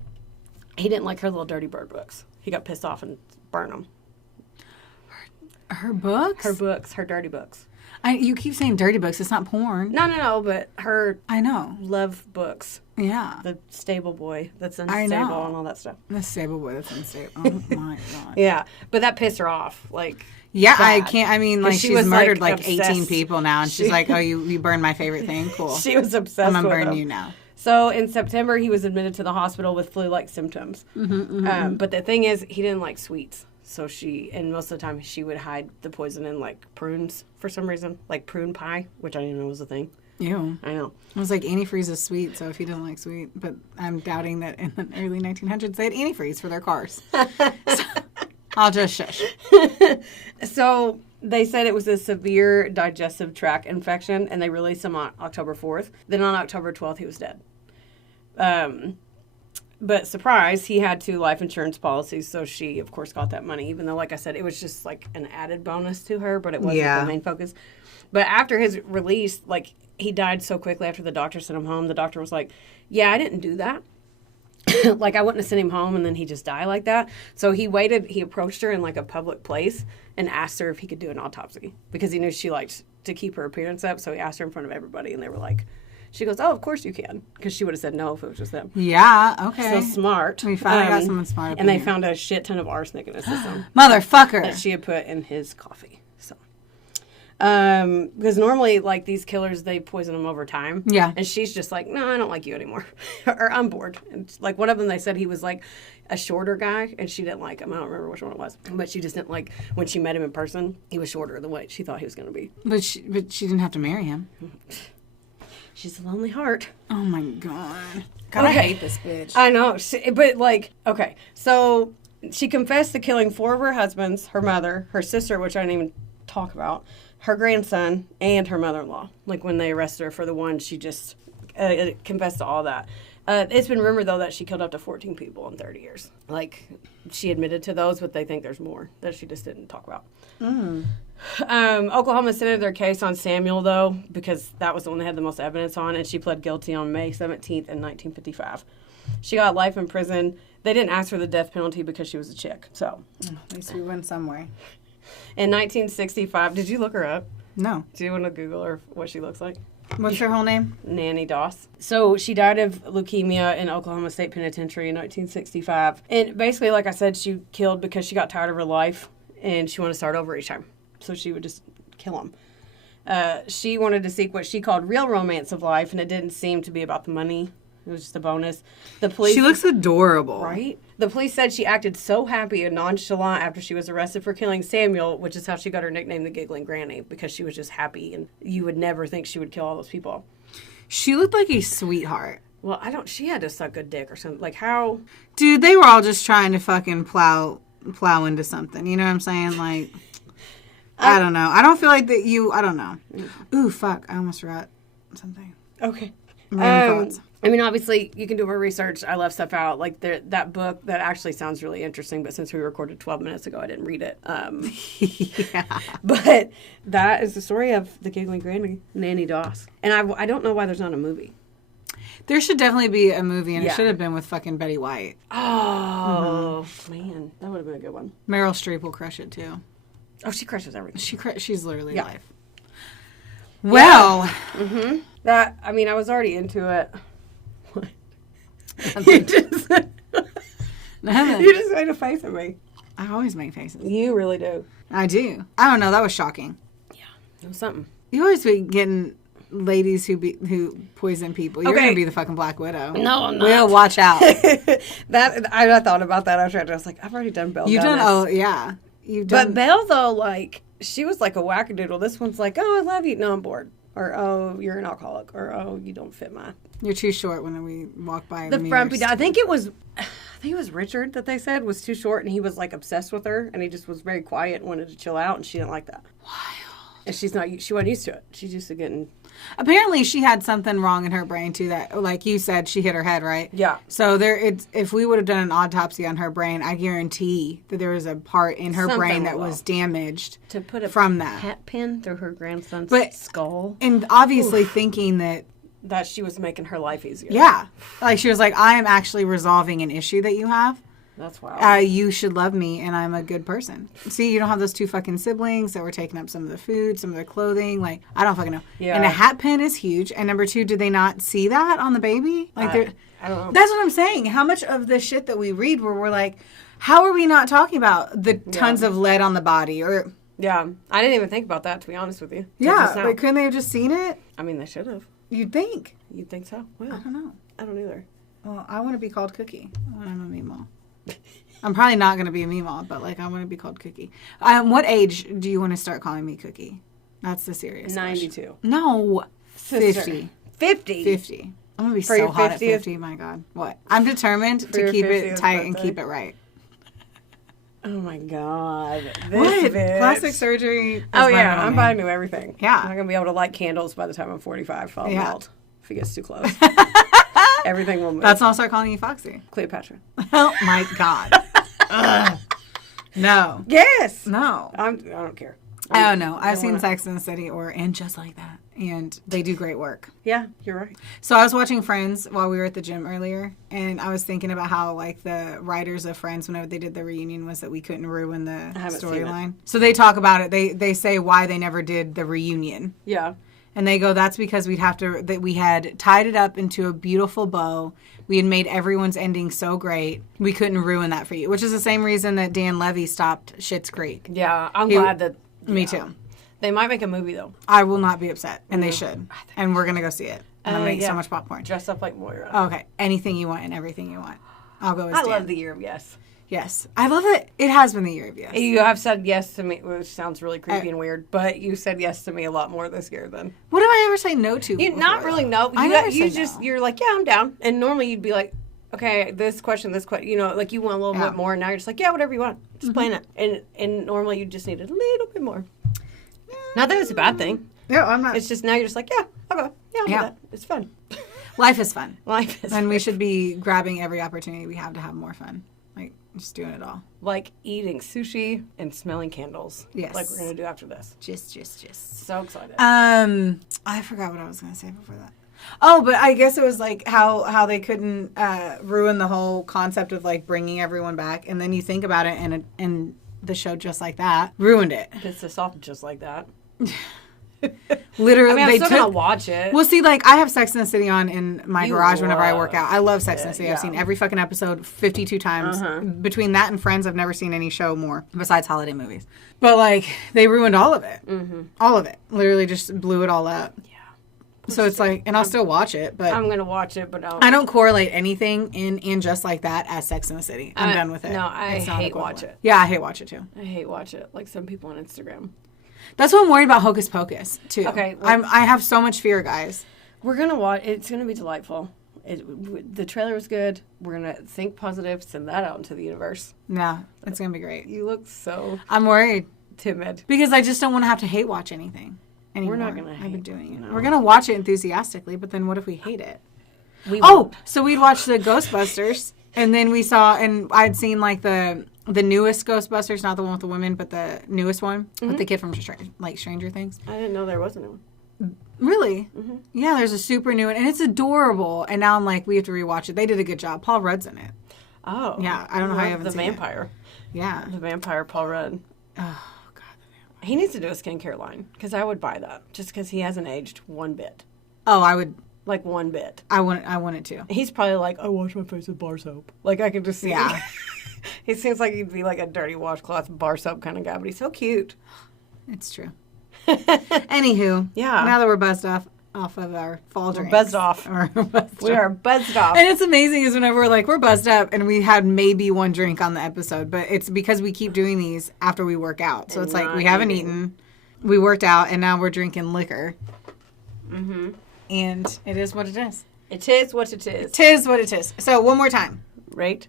he didn't like her little Dirty Bird books. He got pissed off and burned them. Her books? Her books, her dirty books. You keep saying dirty books. It's not porn. No, but her... I know. Love books. Yeah. The stable boy that's unstable and all that stuff. The stable boy that's unstable. Oh, my God. Yeah, but that pissed her off. Like... Yeah, bad. I can't... I mean, like, she's murdered, like 18 people now, and she's like, oh, you burned my favorite thing? Cool. She was obsessed with I'm going to burn you now. So in September, he was admitted to the hospital with flu-like symptoms. But the thing is, he didn't like sweets. So and most of the time, she would hide the poison in, like, prunes for some reason. Like prune pie, which I didn't know was a thing. Ew. I know. It was like antifreeze is sweet, so if you didn't like sweet. But I'm doubting that in the early 1900s, they had antifreeze for their cars. So, I'll just shush. So they said it was a severe digestive tract infection, and they released him on October 4th. Then on October 12th, he was dead. But surprise, he had 2 life insurance policies, so she, of course, got that money, even though, like I said, it was just, like, an added bonus to her, but it wasn't the main focus. But after his release, like, he died so quickly after the doctor sent him home, the doctor was like, yeah, I didn't do that. Like, I wouldn't have sent him home, and then he just died like that. So he approached her in, like, a public place and asked her if he could do an autopsy, because he knew she liked to keep her appearance up, so he asked her in front of everybody, and they were like... She goes, oh, of course you can. Because she would have said no if it was just them. Yeah, okay. So smart. We finally got someone smart. And they found a shit ton of arsenic in his system. Motherfucker. That she had put in his coffee. So, Because normally, like, these killers, they poison them over time. Yeah. And she's just like, no, I don't like you anymore. Or I'm bored. And, like, one of them, they said he was, like, a shorter guy, and she didn't like him. I don't remember which one it was. But she just didn't like, when she met him in person, he was shorter than what she thought he was going to be. But she didn't have to marry him. She's a lonely heart. Oh, my God. God, I hate this bitch. I know. But, like, okay. So she confessed to killing 4 of her husbands, her mother, her sister, which I didn't even talk about, her grandson, and her mother-in-law. Like, when they arrested her for the one, she just confessed to all that. It's been rumored, though, that she killed up to 14 people in 30 years. Like, she admitted to those, but they think there's more that she just didn't talk about. Oklahoma centered their case on Samuel, though, because that was the one they had the most evidence on, and she pled guilty on May 17th in 1955. She got life in prison. They didn't ask for the death penalty because she was a chick, so. At least we went somewhere. In 1965, did you look her up? No. Do you want to Google her, what she looks like? What's her whole name? Nannie Doss. So she died of leukemia in Oklahoma State Penitentiary in 1965. And basically, like I said, she killed because she got tired of her life and she wanted to start over each time. So she would just kill them. She wanted to seek what she called real romance of life, and it didn't seem to be about the money. It was just a bonus. The police. She looks adorable. Right? The police said she acted so happy and nonchalant after she was arrested for killing Samuel, which is how she got her nickname, the Giggling Granny, because she was just happy, and you would never think she would kill all those people. She looked like a sweetheart. Well, she had to suck a dick or something. Like, how? Dude, they were all just trying to fucking plow into something. You know what I'm saying? Like, I don't know. I don't feel like that I don't know. Ooh, fuck. I almost forgot something. Okay. Thoughts. I mean, obviously, you can do more research. I left stuff out. Like, that book, that actually sounds really interesting, but since we recorded 12 minutes ago, I didn't read it. Yeah. But that is the story of the Giggling Granny, Nannie Doss. And I don't know why there's not a movie. There should definitely be a movie, and it should have been with fucking Betty White. Oh, man. That would have been a good one. Meryl Streep will crush it, too. Oh, she crushes everything. She's literally life. Well. Mm-hmm. I was already into it. You just made a face at me. I always make faces. You really do. I do. I don't know. That was shocking. Yeah, it was something. You always be getting ladies who poison people. You're gonna be the fucking Black Widow. No, I'm not. Well, watch out. I thought about that after I was like, I've already done Belle. You've done. Oh yeah. You've done. But Belle though, like she was like a wackadoodle. This one's like, oh, I love you. No, I'm bored. Or, oh, you're an alcoholic. Or, oh, you don't fit my... You're too short when we walk by the frumpy. I think it was Richard that they said was too short, and he was, like, obsessed with her, and he just was very quiet and wanted to chill out, and she didn't like that. Wild. And she wasn't used to it. She's used to getting... Apparently, she had something wrong in her brain, too, that, like you said, she hit her head, right? Yeah. So, if we would have done an autopsy on her brain, I guarantee that there was a part in her brain that was damaged to put a from that. hat pin through her grandson's skull. And obviously thinking that she was making her life easier. Yeah. Like, she was like, I am actually resolving an issue that you have. That's wild. You should love me, and I'm a good person. See, you don't have those 2 fucking siblings that were taking up some of the food, some of the clothing. Like, I don't fucking know. Yeah. And a hat pin is huge. And number 2, did they not see that on the baby? Like, I don't know. That's what I'm saying. How much of the shit that we read where we're like, how are we not talking about the tons of lead on the body? Or yeah. I didn't even think about that, to be honest with you. Yeah. Like, couldn't they have just seen it? I mean, they should have. You'd think. You'd think so? Well, I don't know. I don't either. Well, I want to be called Cookie when I'm a meemaw. I'm probably not going to be a meemaw, but, like, I want to be called Cookie. What age do you want to start calling me Cookie? That's the serious 92. question. No. Sister. 50. 50? 50. I'm going to be For so your hot 50th? at 50. My God. What? I'm determined to keep it tight and keep it right. Oh, my God. What? Bitch. Plastic surgery. Oh, yeah. I'm buying new everything. Yeah. I'm not going to be able to light candles by the time I'm 45. I'll melt if it gets too close. Everything will move. That's when I'll start calling you Foxy. Cleopatra. Oh, my God. No. Yes. No. I don't care. Oh, no. I've seen Sex and the City and Just Like That. And they do great work. Yeah, you're right. So I was watching Friends while we were at the gym earlier. And I was thinking about how, like, the writers of Friends, whenever they did the reunion, was that we couldn't ruin the storyline. So they talk about it. They say why they never did the reunion. Yeah. And they go, that's because we had tied it up into a beautiful bow. We had made everyone's ending so great. We couldn't ruin that for you. Which is the same reason that Dan Levy stopped Schitt's Creek. Yeah, I'm glad that... Me too. They might make a movie, though. I will not be upset, and they should. And we're going to go see it. I'm going to make so much popcorn. Dress up like Moira. Okay. Anything you want and everything you want. I'll go as Dan. I love the year of yes. Yes. I love it. It has been the year of yes. You have said yes to me, which sounds really creepy and weird, but you said yes to me a lot more this year than. What did I ever say no to? You not really no. You're like, yeah, I'm down. And normally you'd be like, okay, this question, you know, like you want a little bit more, and now you're just like, yeah, whatever you want. Just plan it. And normally you just need a little bit more. Not that it's a bad thing. No, I'm not. It's just now you're just like, yeah, I'll go. Yeah, I'll do that. It's fun. Life is fun. Life is fun. And we should be grabbing every opportunity we have to have more fun. Like, just doing it all. Like eating sushi and smelling candles. Yes. Like we're going to do after this. Just. So excited. I forgot what I was going to say before that. Oh, but I guess it was like how they couldn't ruin the whole concept of like bringing everyone back. And then you think about it and the show Just Like That ruined it. Pissed us off just like that. Literally, I'm still gonna watch it. Well, see, like I have Sex and the City on in my garage whenever I work out. I love Sex and the City. Yeah. I've seen every fucking episode 52 times. Between that and Friends, I've never seen any show more besides holiday movies. But like, they ruined all of it. All of it. Literally, just blew it all up. Yeah. So it's like, and I'll still watch it, but I'm gonna watch it, but I don't correlate anything in Just Like That as Sex and the City. I'm done with it. No, I hate watch it. Yeah, I hate watch it too. I hate watch it. Like some people on Instagram. That's what I'm worried about Hocus Pocus, too. Okay. Well, I have so much fear, guys. We're going to watch. It's going to be delightful. The trailer was good. We're going to think positive, send that out into the universe. Yeah, it's going to be great. You look so... I'm worried. Timid. Because I just don't want to have to hate watch anything anymore. We're not going to hate. I've been doing it. No. We're going to watch it enthusiastically, but then what if we hate it? We won't. So we'd watch the Ghostbusters, and then we saw, and I'd seen like the newest Ghostbusters, not the one with the women, but the newest one with the kid from Stranger Things. I didn't know there wasn't one. Really? Mm-hmm. Yeah, there's a super new one, and it's adorable. And now I'm like, we have to rewatch it. They did a good job. Paul Rudd's in it. Oh. Yeah, I don't know how you haven't the seen vampire. It. Yeah. The vampire Paul Rudd. Oh, God. He needs to do a skincare line, because I would buy that, just because he hasn't aged one bit. Oh, I would. Like one bit. I want it to. He's probably like, I wash my face with bar soap. Like, I can just see. Yeah. He seems like he'd be like a dirty washcloth bar soap kind of guy, but he's so cute. It's true. Anywho. Yeah. Now that we're buzzed off of our fall drinks. Buzzed off. We are buzzed off. And it's amazing is whenever we're buzzed up and we had maybe one drink on the episode, but it's because we keep doing these after we work out. So it's like we haven't eaten, we worked out, and now we're drinking liquor. Mm-hmm. And it is what it is. It is what it is. It is what it is. So one more time. Rate,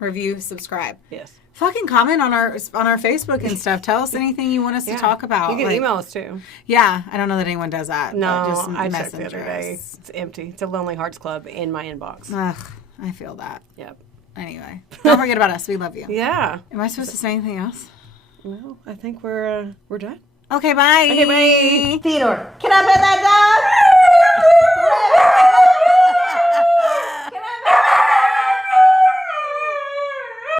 review, subscribe. Yes. Fucking comment on our Facebook and stuff. Tell us anything you want us to talk about. You can email us too. Yeah, I don't know that anyone does that. No, just I checked the other day. It's empty. It's a Lonely Hearts Club in my inbox. Ugh, I feel that. Yep. Anyway, don't forget about us. We love you. Yeah. Am I supposed to say anything else? No, I think we're done. Okay, bye. Okay, bye. Theodore, can I pet that dog?